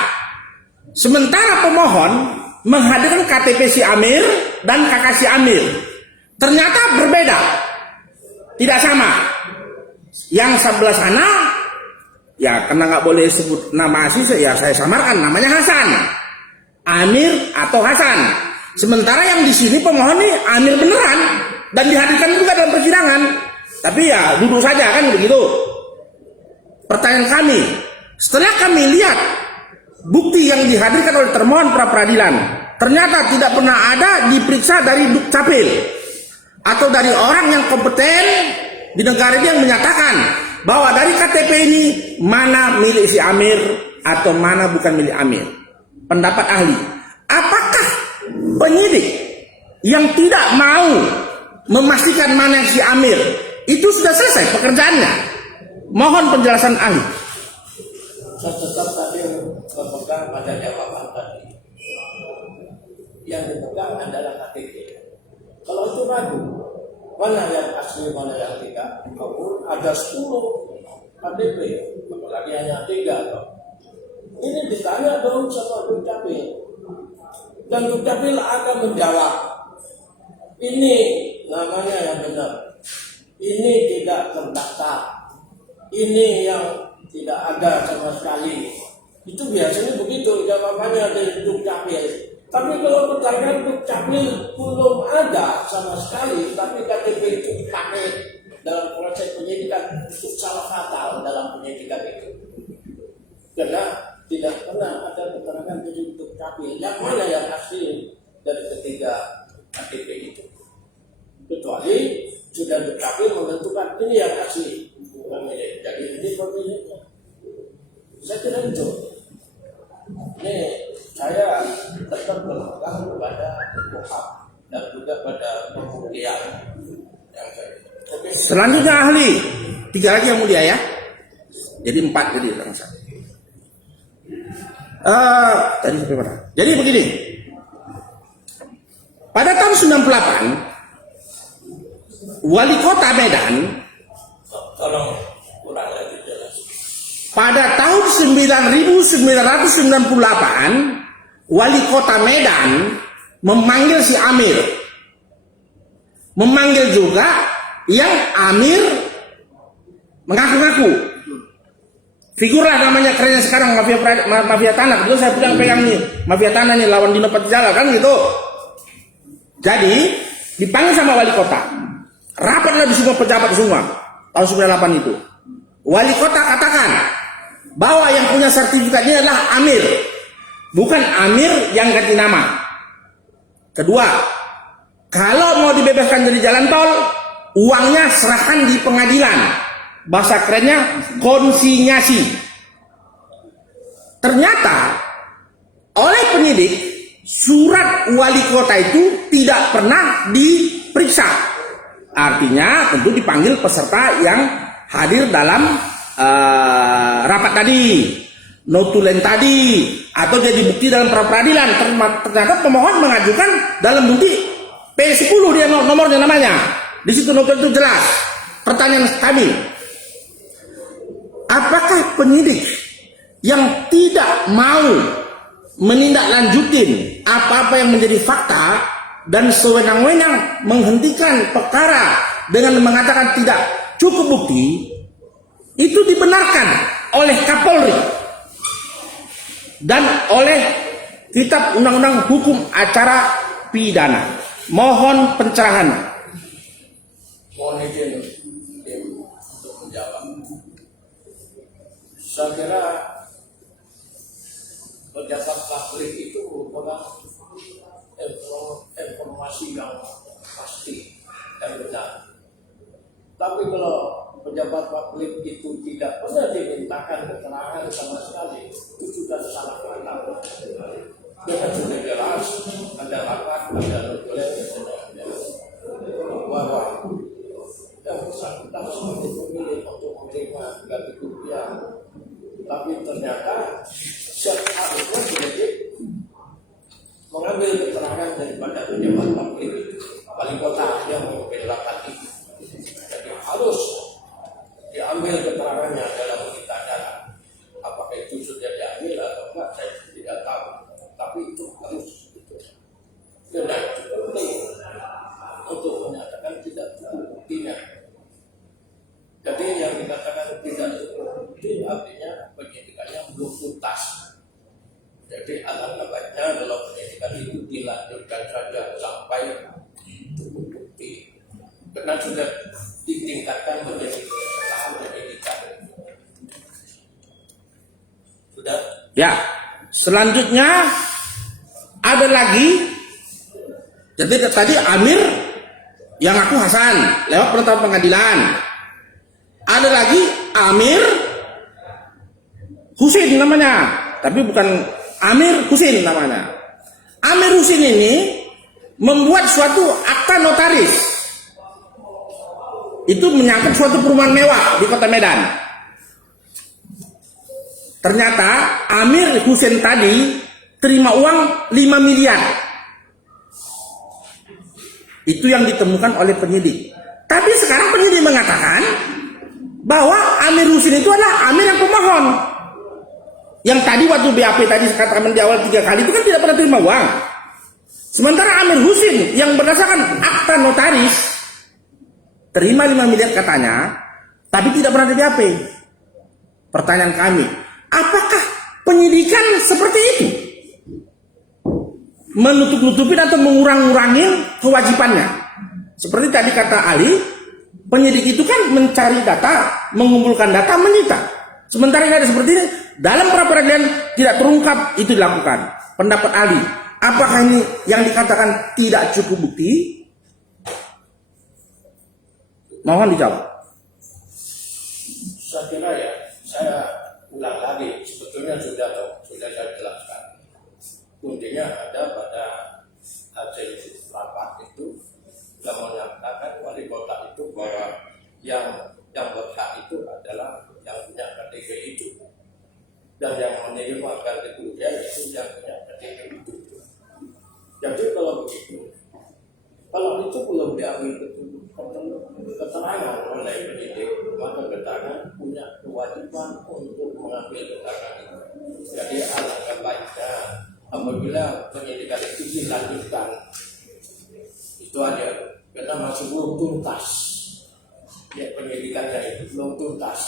Sementara pemohon menghadirkan KTP si Amir dan kakak si Amir. Ternyata berbeda, tidak sama. Yang sebelah sana, ya karena nggak boleh sebut nama asli, ya saya samarkan namanya Hasan, Amir atau Hasan. Sementara yang di sini pemohon nih Amir beneran dan dihadirkan juga dalam persidangan. Tapi ya duduk saja kan begitu. Pertanyaan kami, setelah kami lihat bukti yang dihadirkan oleh termohon pra peradilan, ternyata tidak pernah ada diperiksa dari Dukcapil atau dari orang yang kompeten di negara ini yang menyatakan bahwa dari KTP ini mana milik si Amir atau mana bukan milik Amir. Pendapat ahli, apakah penyidik yang tidak mau memastikan mana si Amir itu sudah selesai pekerjaannya? Mohon penjelasan ahli. Saya tetap tadi berpegang pada jawaban tadi. Yang dipegang adalah KTP. Kalau itu ragu, mana yang asli, mana yang tidak? Walaupun ada 10 KTP, apalagi hanya 3. Ini ditanya dong sama Dukcapil. Dan Dukcapil akan menjawab, ini namanya yang benar, ini tidak terdaftar, ini yang tidak ada sama sekali. Itu biasanya begitu jawabannya dari Dukcapil. Tapi kalau pertanyaan Dukcapil belum ada sama sekali, tapi KTP itu dipakai dalam proses penyidikan, itu salah fatal dalam penyidikan itu. Karena tidak pernah ada keterangan dari Dukcapil yang mana yang asli dari ketiga KTP itu. Kecuali sudah Dukcapil menentukan ini yang asli. Jadi ini pemiliknya. Saya kira itu. Ini saya tetap berpegang kepada KUHP dan juga pada pembuktian yang saya. Selanjutnya ahli, 3 lagi yang mulia ya. Jadi 4 jadi langsung. Tadi sampai mana? Jadi begini. Pada tahun 98, Wali Kota Medan, Tolong kurang lagi jelas. pada tahun 1998, Wali Kota Medan memanggil si Amir. Memanggil juga yang Amir mengaku-ngaku. Figurlah namanya kerennya sekarang mafia tanah. Betul saya pegang nih mafia tanah nih lawan Dino Patijala kan gitu. Jadi dipanggil sama wali kota. Rapatlah di semua pejabat semua tahun 98 itu. Wali kota katakan bahwa yang punya sertifikat ini adalah Amir, bukan Amir yang ganti nama. Kedua, kalau mau dibebaskan dari jalan tol, uangnya serahkan di pengadilan. Bahasa kerennya konsinyasi. Ternyata oleh penyidik surat wali kota itu tidak pernah diperiksa. Artinya tentu dipanggil peserta yang hadir dalam rapat tadi, notulen tadi, atau jadi bukti dalam pra peradilan. Ternyata pemohon mengajukan dalam bukti P10 dia nomornya namanya. Di situ notulen itu jelas. Pertanyaan kami, apakah penyidik yang tidak mau menindaklanjutin apa-apa yang menjadi fakta dan sewenang-wenang menghentikan perkara dengan mengatakan tidak cukup bukti, itu dibenarkan oleh Kapolri dan oleh Kitab Undang-Undang Hukum Acara Pidana. Mohon pencerahan. Mohon izin untuk menjawab. Saya kira pejabat publik itu merupakan informasi yang pasti dan benar. Tapi kalau pejabat publik itu tidak pernah dimintakan keterangan sama sekali, itu sudah salah fatal. Dengan sudah jelas, ada rapat, ada reguler, bahwa yang bersangkutan sebagai pemilih untuk menerima ganti rupiah. Tapi ternyata seharusnya penyidik mengambil keterangan daripada pejabat publik wali kota yang memimpin rapat itu. Jadi harus diambil keterangannya dalam ditanya apakah itu sudah diambil atau enggak, saya tidak tahu. Tapi itu harus dan itu penting untuk menyatakan tidak cukup buktinya. Jadi yang dikatakan tidak cukup bukti artinya penyidikannya belum tuntas. Jadi alangkah baiknya kalau penyidikan itu dilanjutkan saja sampai cukup bukti. Karena sudah ditingkatkan menjadi tahap penyidikan. Sudah? Ya, selanjutnya ada lagi. Jadi tadi Amir yang aku Hasan lewat penetapan pengadilan. Ada lagi Amir Husin namanya, tapi bukan Amir Husin namanya. Amir Husin ini membuat suatu akta notaris. Itu menyangkut suatu perumahan mewah di Kota Medan. Ternyata Amir Husin tadi terima uang 5 miliar. Itu yang ditemukan oleh penyidik. Tapi sekarang penyidik mengatakan bahwa Amir Husin itu adalah Amir yang pemohon. Yang tadi waktu BAP tadi katakan di awal 3 kali itu kan tidak pernah terima uang. Sementara Amir Husin yang berdasarkan akta notaris terima 5 miliar katanya, tapi tidak pernah di BAP. Pertanyaan kami, apakah penyidikan seperti itu? Menutup-nutupin atau mengurang-urangin kewajibannya. Seperti tadi kata Ali, penyidik itu kan mencari data, mengumpulkan data, menyita. Sementara ini ada seperti ini, dalam pra-peradilan tidak terungkap itu dilakukan. Pendapat Ali, apakah ini yang dikatakan tidak cukup bukti? Mohon dijawab. Saya kira ya, saya ulang lagi, sebetulnya sudah saya jelaskan. Kuncinya ada pada hasil rapat itu yang menyatakan wali kota itu bahwa yang berhak itu adalah yang punya KTP itu, dan yang menerima KTP itu yang punya KTP itu. Jadi kalau begitu, kalau itu belum diambil keterangan oleh penyidik, maka keterangan punya kewajiban untuk mengambil keterangan itu. Jadi alangkah baiknya apabila penyidikan itu dilanjutkan, itu aja, karena masih belum tuntas. Ya, penyidikannya itu belum tuntas.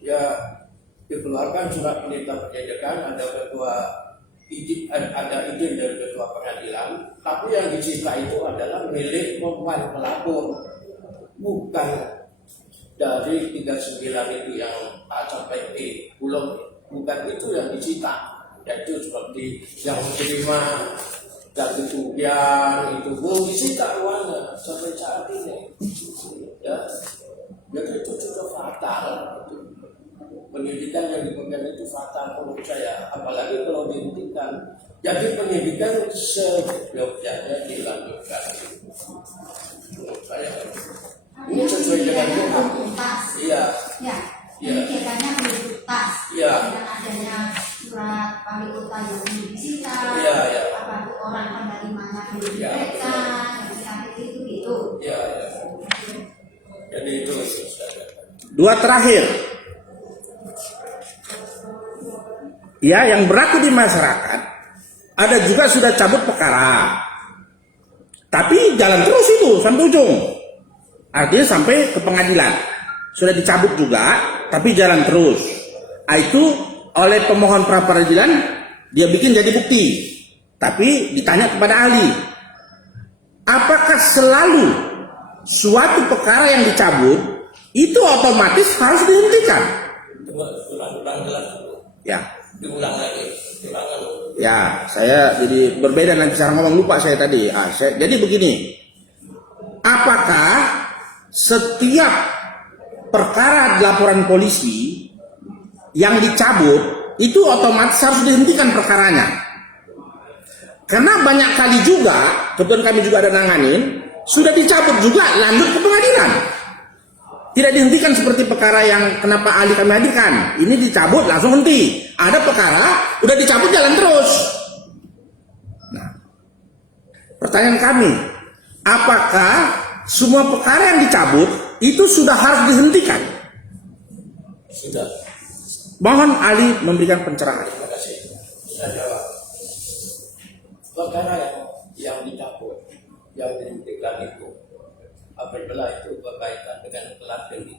Ya, dikeluarkan surat perintah penyidikan, ada izin dari ketua pengadilan, tapi yang disita itu adalah milik korban pelapor, bukan dari 39 itu yang A sampai E, bukan itu yang disita. Yaitu seperti yang menerima ganti rupiah itu belum disita uangnya sampai saat ini. Ya, jadi itu sudah fatal. Penyidikan yang dipegang itu fatal menurut saya, apalagi kalau dihentikan. Jadi penyidikan seyogyanya dilanjutkan. Menurut saya ini sesuai dengan hukum. Iya. Ya. Ya. Penyidikannya belum tuntas. Ya. Dengan adanya surat wali kota yang belum disita. Ya, ya. Apa orang penerimanya belum Ya. diperiksa, yang sakit itu gitu. Ya, ya. Jadi itu saja. Dua terakhir. Ya, yang berlaku di masyarakat, ada juga sudah cabut perkara. Tapi jalan terus itu sampai ujung. Artinya sampai ke pengadilan. Sudah dicabut juga, tapi jalan terus. Itu oleh pemohon pra-peradilan dia bikin jadi bukti. Tapi ditanya kepada ahli, apakah selalu suatu perkara yang dicabut itu otomatis harus dihentikan? Ulang jelas. Ya. Diulang lagi. Ulangan. Ya, saya jadi berbeda nanti cara ngomong, lupa saya tadi. Jadi begini, apakah setiap perkara laporan polisi yang dicabut itu otomatis harus dihentikan perkaranya? Karena banyak kali juga, kebetulan kami juga ada nanganin, sudah dicabut juga lanjut ke pengadilan. Tidak dihentikan seperti perkara yang kenapa ahli kami hadirkan. Ini dicabut langsung henti. Ada perkara udah dicabut jalan terus. Nah, pertanyaan kami, apakah semua perkara yang dicabut itu sudah harus dihentikan? Sudah. Mohon ahli memberikan pencerahan. Terima kasih. Saya jawab. Perkara yang dicabut, yang dihentikan itu, apabila itu berkaitan dengan kelas delik.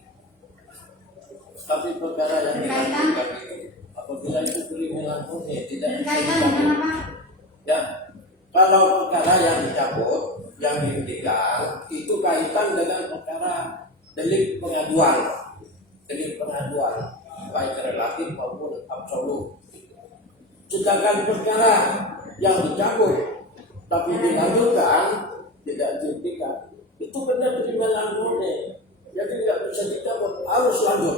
Tapi perkara yang dihentikan itu, apabila itu kriminal murni, tidak Berkaitan dengan apa? ya, kalau perkara yang dicabut, yang dihentikan, itu kaitan dengan perkara delik pengaduan, baik relatif maupun absolut. Sedangkan perkara yang dicabut tapi dilanjutkan, tidak dihentikan, itu benar kriminal murni, jadi tidak bisa dicabut, harus lanjut.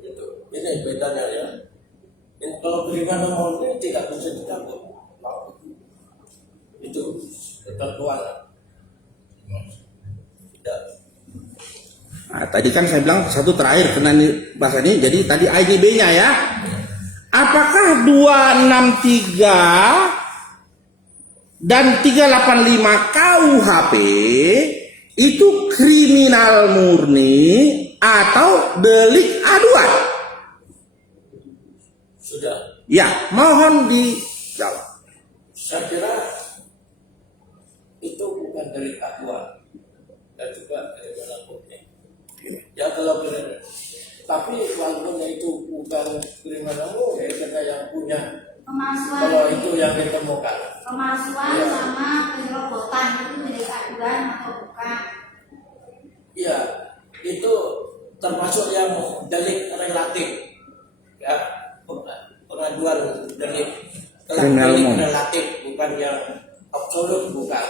Itu ini bedanya ya. Ini kalau kriminal murni tidak bisa dicabut, itu ketentuan. Tidak. Nah, tadi kan saya bilang satu terakhir kena bahasa ini, jadi tadi IDB-nya ya. Apakah 263 dan 385 KUHP itu kriminal murni atau delik aduan? Sudah. Ya, mohon dijawab. Saya kira itu bukan delik aduan dan juga kriminal murni. Ya kalau kriminal, tapi walaupun itu bukan kriminal murni, karena yang punya, Pemalsuan. kalau itu yang ditemukan. Pemalsuan Ya. sama penyerobotan itu delik aduan atau bukan? Iya, itu termasuk yang delik relatif. Ya, pengaduan delik Kriminal umum. relatif, bukan yang absolut, bukan.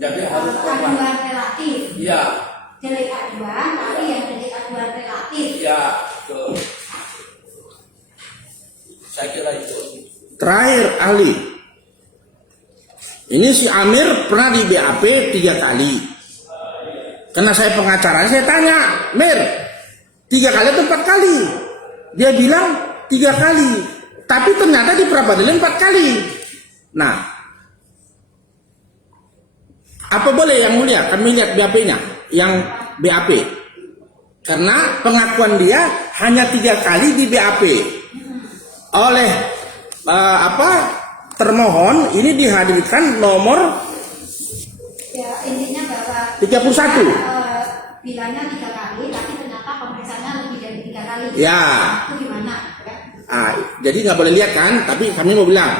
Jadi harus Aduan relatif. Iya, Delik aduan, tapi yang delik aduan relatif. iya, betul. Saya kira itu. Terakhir ahli, ini si Amir pernah di BAP 3 kali. Karena saya pengacara, saya tanya, Mir, 3 kali atau 4 kali? Dia bilang 3 kali, tapi ternyata di peradilan 4 kali. Nah, apa boleh yang mulia? Kami lihat BAP-nya, yang BAP. Karena pengakuan dia hanya 3 kali di BAP. Oleh termohon ini dihadirkan nomor Ya, intinya bahwa 31. bilangnya 3 kali, tapi ternyata pemeriksaannya lebih dari 3 kali. Ya. Itu gimana? Ya? Jadi nggak boleh lihat kan, tapi kami mau bilang.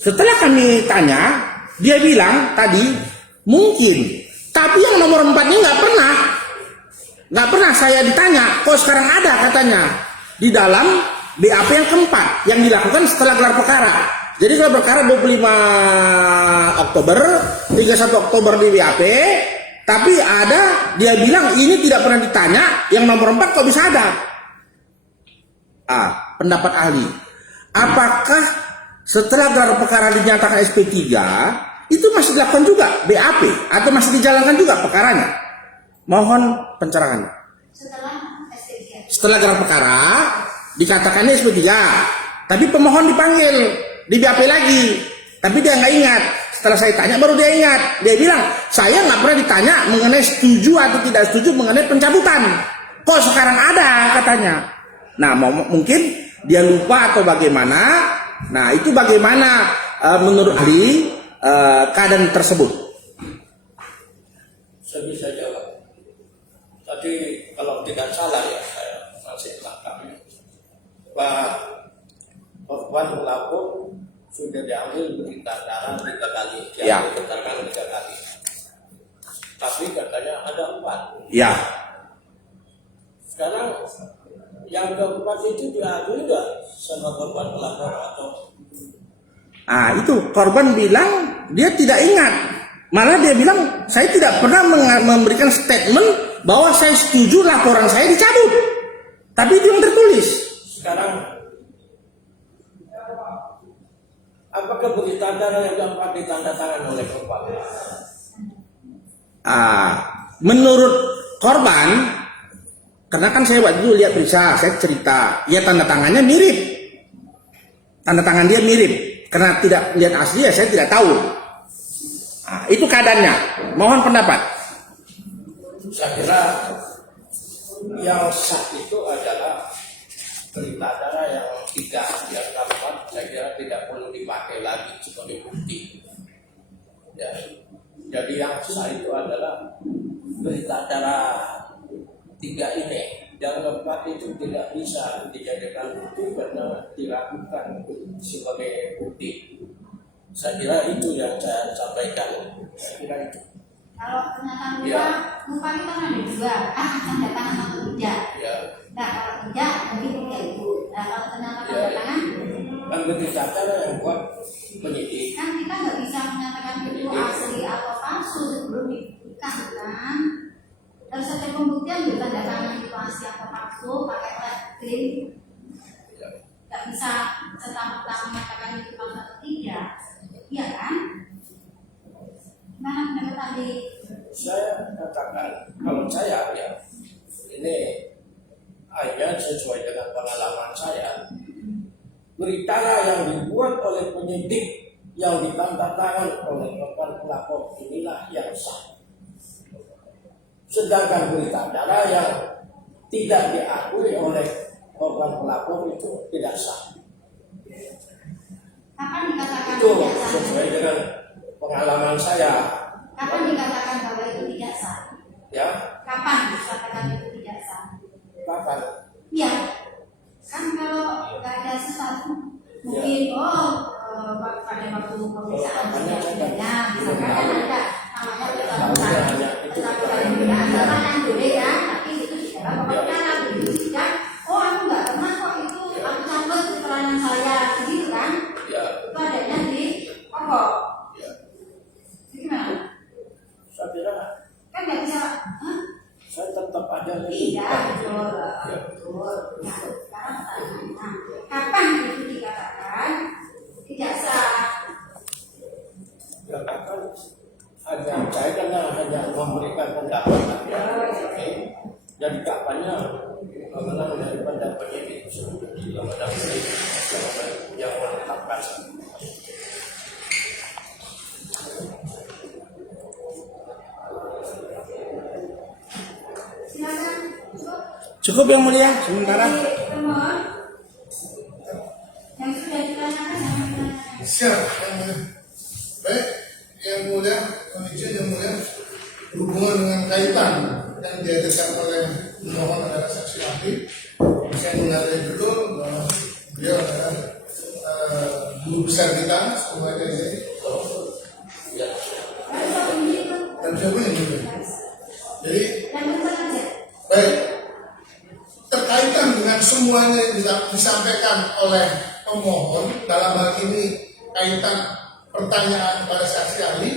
Setelah kami tanya, dia bilang tadi mungkin, tapi yang nomor 4-nya nggak pernah saya ditanya. Kok sekarang ada katanya di dalam BAP yang keempat yang dilakukan setelah gelar perkara. Jadi gelar perkara 25 Oktober, 31 Oktober di BAP, tapi ada dia bilang ini tidak pernah ditanya, yang nomor 4 kok bisa ada? Pendapat ahli. Apakah setelah gelar perkara dinyatakan SP3 itu masih dilakukan juga BAP atau masih dijalankan juga perkaranya? Mohon pencerahan. Setelah gelar perkara dikatakannya SP3, tapi pemohon dipanggil di BAP lagi, tapi dia nggak ingat. Setelah saya tanya baru dia ingat. Dia bilang saya nggak pernah ditanya mengenai setuju atau tidak setuju mengenai pencabutan. Kok sekarang ada katanya. Nah mungkin dia lupa atau bagaimana. Nah itu bagaimana menurut ahli keadaan tersebut? Saya bisa jawab. Tadi kalau tidak salah ya, saya masih belakang. Pak korban pelapor sudah diambil berita darah 3 kali, Ya. diambil keterangan 3 kali. Tapi katanya ada 4. Ya. Sekarang yang keempat itu diakui nggak sama korban pelapor atau? Ah, itu korban bilang dia tidak ingat. Malah dia bilang saya tidak pernah memberikan statement bahwa saya setuju laporan saya dicabut. Tapi itu yang tertulis. Sekarang apakah berita acara yang dapat ditandatangan oleh korban? Menurut korban, karena kan saya waktu itu lihat berita, saya cerita, ya tanda tangannya mirip. Tanda tangan dia mirip. Karena tidak lihat asli ya saya tidak tahu. Itu keadaannya. Mohon pendapat. Saya kira yang sah itu adalah berita acara yang 3 yang keempat. Saya kira tidak perlu dipakai lagi sebagai bukti. Ya. Jadi yang sah itu adalah berita acara 3 ini. Yang keempat itu tidak bisa dijadikan bukti karena dilakukan sebagai bukti. Saya kira itu yang saya sampaikan. Saya kira itu. Kalau ternyata Ya. lupa itu kan ada 2, tanda tangan atau tidak. Ya. Nah kalau tidak, jadi punya itu. Nah kalau ternyata Ya. tanda tangan, Kan berita acara yang buat penyidik. kan kita nggak bisa menyatakan itu asli atau palsu sebelum dibuktikan kan. Harus ada pembuktian di tanda tangan itu asli atau palsu pakai alat print. Ya. Nggak bisa serta-merta menyatakan itu palsu atau tidak, iya kan? Mana pendapat tadi? Saya katakan kalau saya ya ini hanya sesuai dengan pengalaman saya. Berita yang dibuat oleh penyidik yang ditandatangan oleh korban pelapor inilah yang sah. Sedangkan berita acara yang tidak diakui oleh korban pelapor itu tidak sah. Kapan dikatakan Itu tidak sah? sesuai dengan pengalaman saya. Kapan dikatakan bahwa itu tidak sah? Ya, Kapan dikatakan itu tidak sah? kapan? Iya, kan kalau nggak ada sesuatu mungkin pada waktu pemeriksaan sebenarnya misalkan kan ada namanya pencabutan yang boleh ya, tapi itu di dalam perkara begitu tidak. Oh aku nggak pernah kok itu aku cabut keterangan saya, gitu kan? Ya, Itu adanya di pokok. ya. Gimana? Saya kira Kan nggak bisa. Hah? saya tetap ada Iya, betul. Betul. Nah, sekarang pertanyaannya, kapan itu dikatakan tidak sah? ya kapan hanya saya karena hanya memberikan pendapat saja. Oke. Jadi kapannya mengenal dari pendapatnya itu sudah ada yang menetapkan. Silakan. Cukup yang mulia sementara. Teman yang sudah ditanyakan jangan ditanyakan. Siap, yang mulia. Baik, yang mulia, izin yang mulia, berhubungan dengan kaitan yang dihadirkan oleh pemohon adalah saksi ahli. Saya menghargai betul bahwa beliau adalah guru besar kita semuanya ini. Dan siapa yang mulia? Jadi, Dan betul aja. baik, terkaitan dengan semuanya yang disampaikan oleh pemohon dalam hal ini kaitan pertanyaan kepada saksi ahli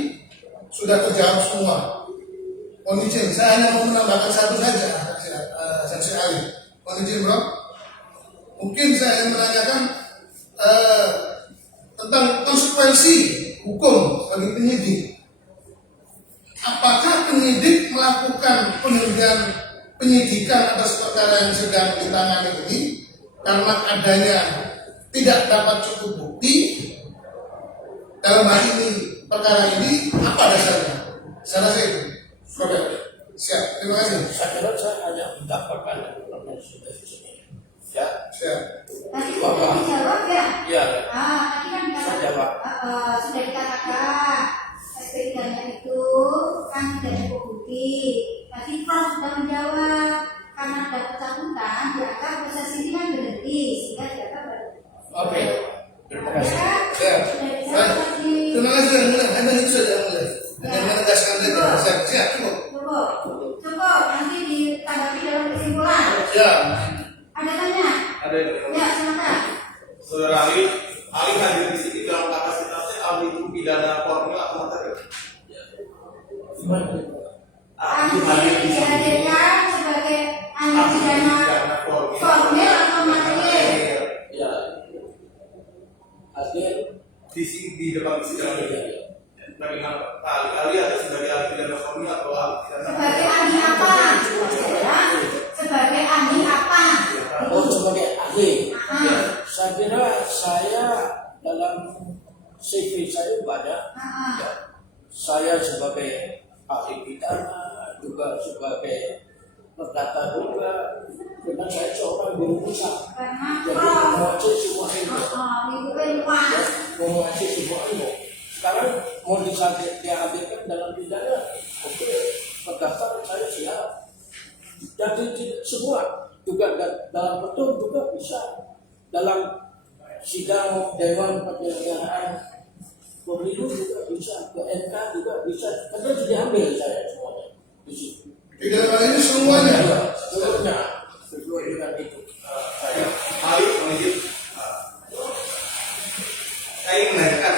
sudah terjawab semua. Mohon izin, saya hanya mau menambahkan satu saja saksi ahli. Mohon izin bro, mungkin saya ingin menanyakan tentang konsekuensi hukum bagi penyidik. Apakah penyidik melakukan penyidikan atas perkara yang sedang ditangani ini karena adanya tidak dapat cukup bukti? Dalam hal ini perkara ini apa dasarnya? Saya rasa itu. Siap. Terima kasih. Saya kira saya hanya mendapatkan informasi dari sini. Ya, Siap. Tadi sudah dijawab ya? ya. Tadi kan Saya jawab. sudah dikatakan SP3-nya itu kan tidak cukup bukti. Tadi Prof sudah menjawab karena ada pencabutan dianggap proses ini kan berhenti sehingga dianggap Oke. Ahli dihadirkan sebagai ahli pidana formil atau material. Ya, hadir di depan sidang ini. Bagaimana ahli atau sebagai ahli pidana formil atau ahli pidana Sebagai ahli apa? Ya, sebagai ahli apa? oh sebagai ahli. Ah. Saya kira saya dalam CV saya banyak. Ya, saya sebagai ahli pidana juga sebagai perdata juga, karena saya seorang guru besar. Jadi menguasai semua ilmu. Menguasai semua ilmu. Sekarang mau dihadirkan dalam pidana, oke, perdata saya siap. Jadi semua juga dalam betul juga bisa dalam sidang Dewan Penyelenggaraan Pemilu juga bisa, ke MK juga bisa, karena diambil saya semuanya di situ. Di dalam ini semuanya. Seluruhnya sesuai dengan itu. Saya ahli menunjuk. Saya ingin menanyakan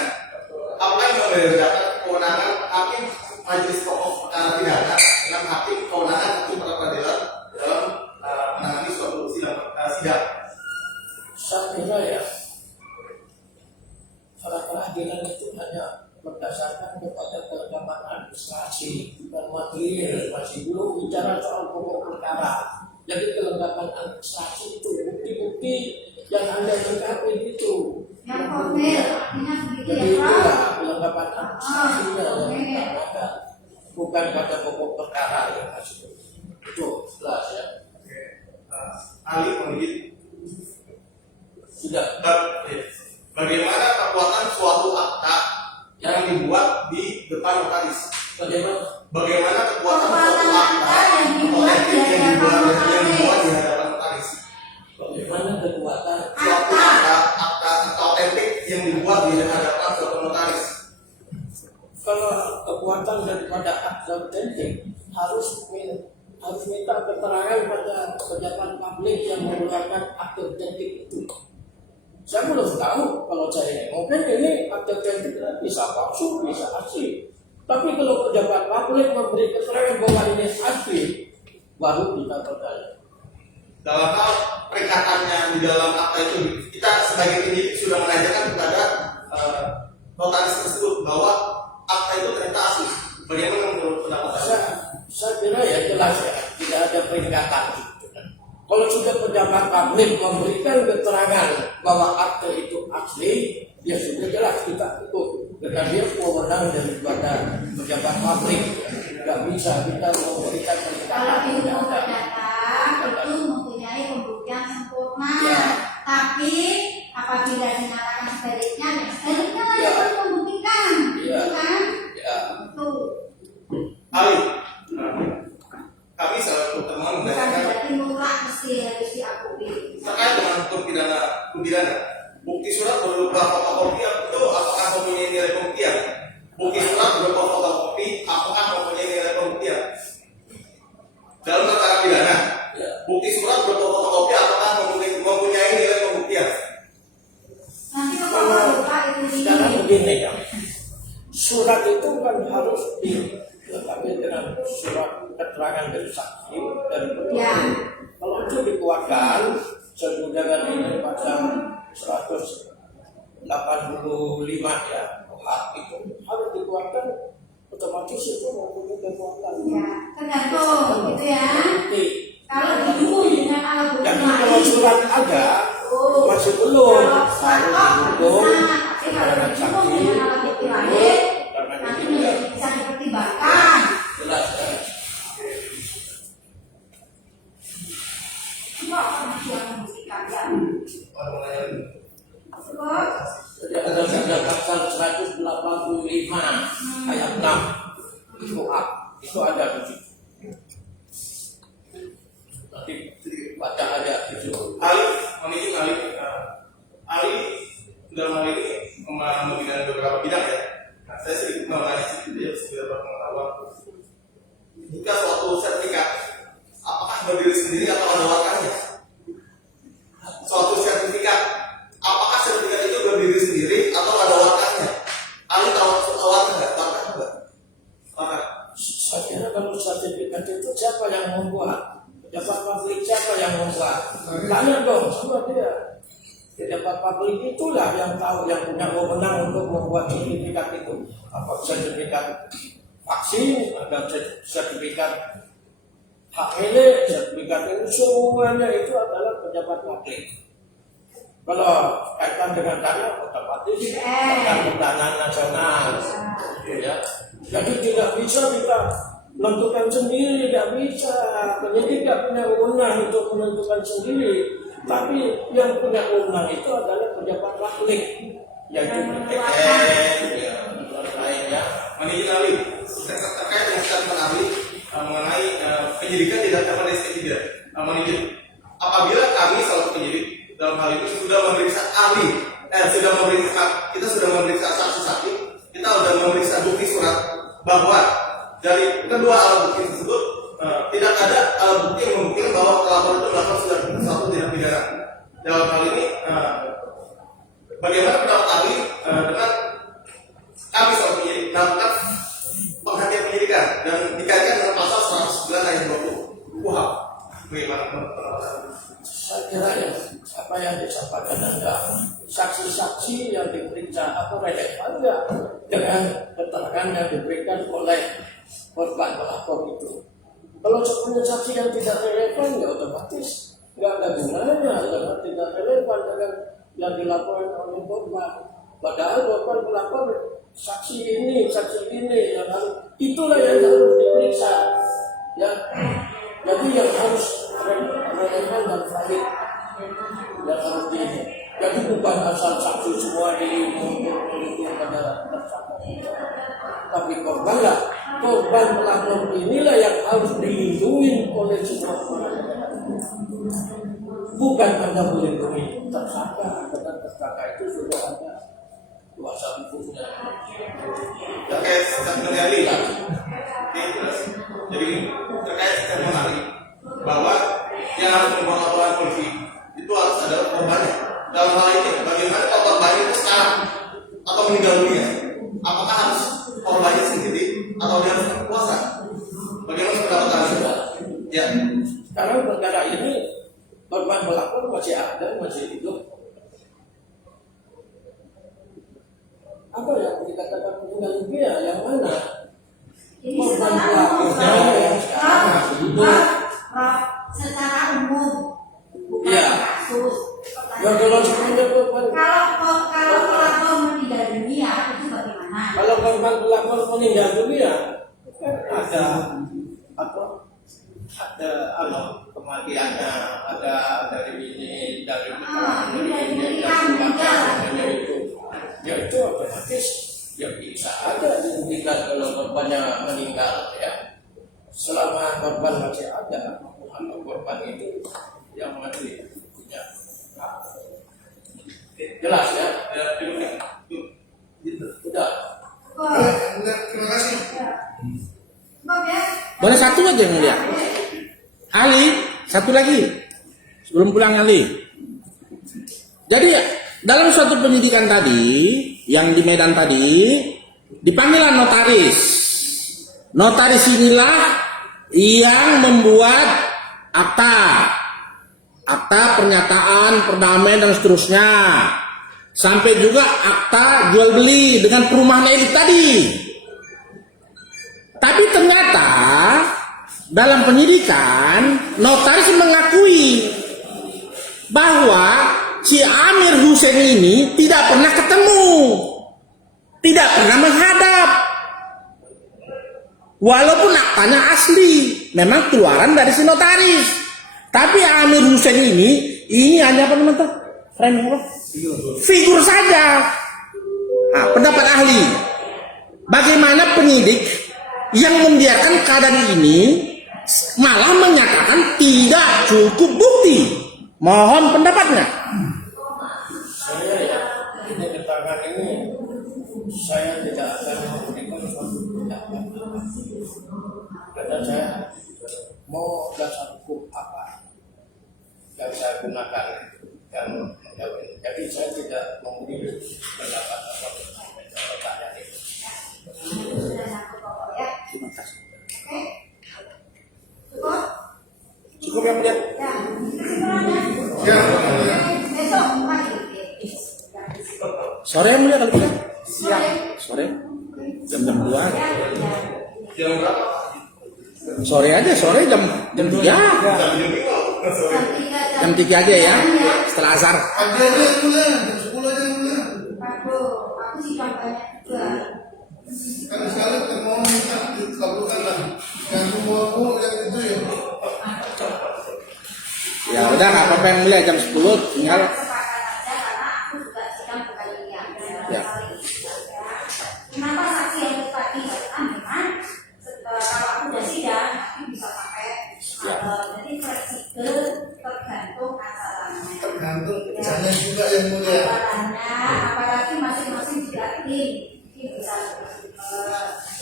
apa yang membedakan kewenangan hakim majelis pokok perkara pidana dengan hakim kewenangan hakim pra peradilan dalam menangani suatu sidang. saya kira ya, peradilan itu hanya berdasarkan kepada kelengkapan administrasi dan material, masih belum bicara soal pokok perkara. Jadi kelengkapan administrasi itu bukti-bukti yang Anda lengkapi itu. Yang formil, artinya begitu Jadi ya, Prof? itulah kelengkapan administrasinya yang ditambahkan, bukan pada pokok perkara yang masih itu jelas ya. Ahli menunjuk. Sudah. Bagaimana kekuatan suatu akta yang dibuat di depan notaris? Bagaimana kekuatan suatu akta yang dibuat di yang hadapan dibuat di hadapan notaris? Bagaimana kekuatan Suatu akta otentik yang dibuat di hadapan suatu notaris. kalau kekuatan daripada akta otentik harus minta keterangan pada pejabat publik yang mengeluarkan akta otentik itu. Saya belum tahu kalau saya mungkin ini akta otentik bisa palsu, bisa asli. Tapi kalau pejabat publik memberi keterangan bahwa ini asli, baru kita percaya. Dalam hal perikatannya di dalam akta itu, kita sebagai penyidik sudah menanyakan kepada notaris tersebut bahwa akta itu ternyata asli. Bagaimana menurut pendapat Anda? Saya kira ya jelas ya, tidak ada peringatan. Kalau sudah pejabat publik memberikan keterangan bahwa akta itu asli, ya sudah jelas kita ikut. Karena dia wewenang daripada pejabat publik, tidak bisa kita memberikan Kalau peringatan. ilmu perdata itu mempunyai pembuktian sempurna, Ya. tapi apabila dinyatakan sebaliknya, ya sebaliknya lah Ya. yang perlu membuktikan, Ya. gitu kan? Ya, Itu Ali, kami selaku teman bukan menanyakan berarti mutlak mesti harus diakui. terkait dengan hukum pidana, bukti surat berupa fotokopi itu apakah mempunyai nilai pembuktian? Bukti surat berupa fotokopi apakah mempunyai nilai pembuktian? Dalam perkara pidana, ya. bukti surat berupa fotokopi apakah mempunyai nilai pembuktian? Nanti kalau lupa itu Sekarang ini. begini ya, surat itu kan harus dilengkapi dengan surat keterangan dari saksi dari penuntut. Ya. Kalau itu dikuatkan sesudah dengan ini pasal 185 ya, hak itu harus dikuatkan, otomatis itu mempunyai kekuatan. Ya, tergantung gitu ya. Bukti. Kalau didukung dengan alat bukti Jadi kalau lain, surat ada oh. masih belum Kalau harus satu didukung bisa, tapi kalau keterangan didukung saksi dengan alat bukti lain, karena nanti ini ya bisa dipertimbangkan. jelas ya. Semua orang yang membuktikan ya. Sebab Jadi ada pasal 185 ayat 6 itu hak, itu ada di situ. Nanti baca aja di situ. Ali dalam hal ini membidang beberapa bidang ya. Nah, saya sedikit mengenai sedikit sekedar pengetahuan. Jika suatu sertifikat apakah berdiri sendiri atau ada wakannya? Suatu sertifikat apakah sertifikat itu berdiri sendiri atau ada wakannya? Ali tahu wakan nggak? Tahu nggak? Wakan. sertifikat itu siapa yang membuat? Pejabat publik siapa yang membuat? Tanya dong sama dia. Pejabat publik itulah yang tahu, yang punya wewenang untuk membuat sertifikat itu. Apa sertifikat vaksin, ada sertifikat HLD, sertifikat itu semuanya itu adalah pejabat publik. Kalau kaitan dengan dana, otomatis pertahanan nasional, ya. Jadi tidak bisa kita menentukan sendiri, tidak bisa. Penyidik tidak punya wewenang untuk menentukan sendiri. Tapi yang punya wewenang itu adalah pejabat publik, yaitu BPN, ya, lainnya. Manajer ahli terkait dengan statement ahli mengenai penyidikan tidak dapat SP3. Manajer, apabila kami selaku penyidik dalam hal ini sudah memeriksa ahli, kita sudah memeriksa saksi-saksi, kita sudah memeriksa bukti surat bahwa dari kedua alat bukti tersebut tidak ada alat bukti yang membuktikan bahwa pelapor itu melakukan suatu tindak pidana. Dalam hal ini, bagaimana pendapat ahli dengan kami selaku penyidik melakukan penghentian penyidikan dan dikaitkan dengan pasal 109 ayat 20 KUHP? Bagaimana pendapat ahli? Saya kira ya, apa yang disampaikan Anda, saksi-saksi yang diperiksa apa relevan enggak dengan keterangan yang diberikan oleh korban pelapor itu. Kalau sebenarnya saksi yang tidak relevan, ya otomatis nggak ada gunanya, karena tidak relevan dengan yang dilaporkan oleh korban. Padahal korban pelapor saksi ini yang harus, itulah yang harus diperiksa. Ya, jadi yang harus relevan dan valid yang harus di. Jadi bukan asal saksi semua untuk pada tersangka, tapi korban pelapor inilah yang harus dilindungi oleh semua orang. Bukan hanya melindungi tersangka, karena tersangka itu sudah ada kuasa hukumnya. Terkait statement ahli, jadi terkait statement ahli bahwa yang harus membawa laporan polisi itu harus ada korbannya. Dalam hal ini, bagaimana kalau korbannya itu sekarang atau meninggal dunia? Apakah harus korbannya sendiri atau dia harus berkuasa? Bagaimana pendapat Anda? Ya. Karena perkara ini korban pelapor masih ada, masih hidup. Apa yang dikatakan meninggal dunia? Yang mana? Jadi Korban secara pelapornya yang sekarang masih hidup. secara umum bukan Iya. kasus. Ya kalau sebenarnya korban, Kalau pelapor meninggal dunia itu bagaimana? kalau korban pelapor meninggal dunia, kan ada apa? Ada kematiannya, ada dari ini, dari keterangan dari ini, dari sebagainya itu. Ya itu otomatis ya bisa ada dibuktikan kalau korbannya meninggal ya. Selama korban masih ada, atau korban itu yang masih punya hak. Jelas ya? Udah. Terima kasih. Bob ya. Boleh satu aja yang mulia. Ali, satu lagi. Sebelum pulang Ali. Jadi dalam suatu penyidikan tadi, yang di Medan tadi, dipanggillah notaris. Notaris inilah yang membuat akta pernyataan, perdamaian dan seterusnya. Sampai juga akta jual beli dengan perumahan elit tadi. Tapi ternyata dalam penyidikan notaris mengakui bahwa si Amir Hussein ini tidak pernah ketemu, tidak pernah menghadap. Walaupun aktanya asli, memang keluaran dari si notaris. Tapi Amir Hussein ini hanya apa namanya? Framing apa? Figur saja. Nah, pendapat ahli. Bagaimana penyidik yang membiarkan keadaan ini malah menyatakan tidak cukup bukti? Mohon pendapatnya. Saya ya, ini keterangan ini saya tidak akan memberikan suatu pendapat karena saya mau dasar hukum apa yang saya gunakan dan menjawab. Jadi saya tidak memberi pendapat apa pertanyaan itu. Sudah satu pokok ya. Terima kasih. Oke. cukup yang mulia. Ya, kesimpulannya. Ya, Besok pagi. Sore yang mulia kalau kita. Siang. Sore. Jam 2. Ya. Jam berapa? Sore aja, sore jam 3. Jam 3 aja ya. Setelah asar. pagi aja yang mulia, jam 10 aja yang mulia. Aduh, aku sidang banyak juga. Kan sekarang mau minta dikabulkan lah. Yang semua yang itu ya. Ya udah nggak apa-apa yang mulia jam 10 tinggal. Sepakat aja karena aku juga sidang bukan ini ya. Ya. Kenapa saksi yang tadi memang kalau aku udah sidang, aku bisa pakai. Ya. Jadi fleksibel tergantung acaranya. Tergantung caranya juga yang mulia. Apalagi masing-masing juga tim bisa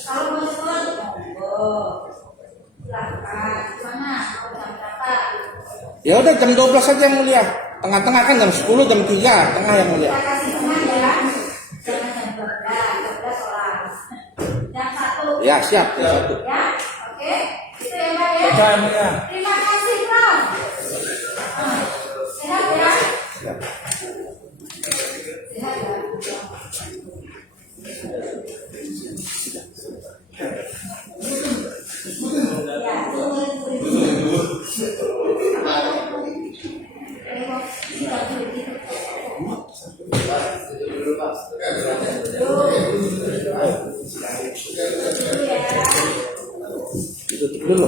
kalau mau cepat monggo silakan. Gimana mau jam berapa? Ya udah jam 12 aja yang mulia. Tengah-tengah kan jam 10, jam 3, tengah yang mulia. Kita kasih tengah ya, jangan jam 12 orang. Jam 1 Ya siap, jam 1. ya, oke? Itu ya Mbak ya. Oke, mulia. Terima kasih Prof. Sehat ya? Sehat ya? Ya, tunggu. Ditutup dulu.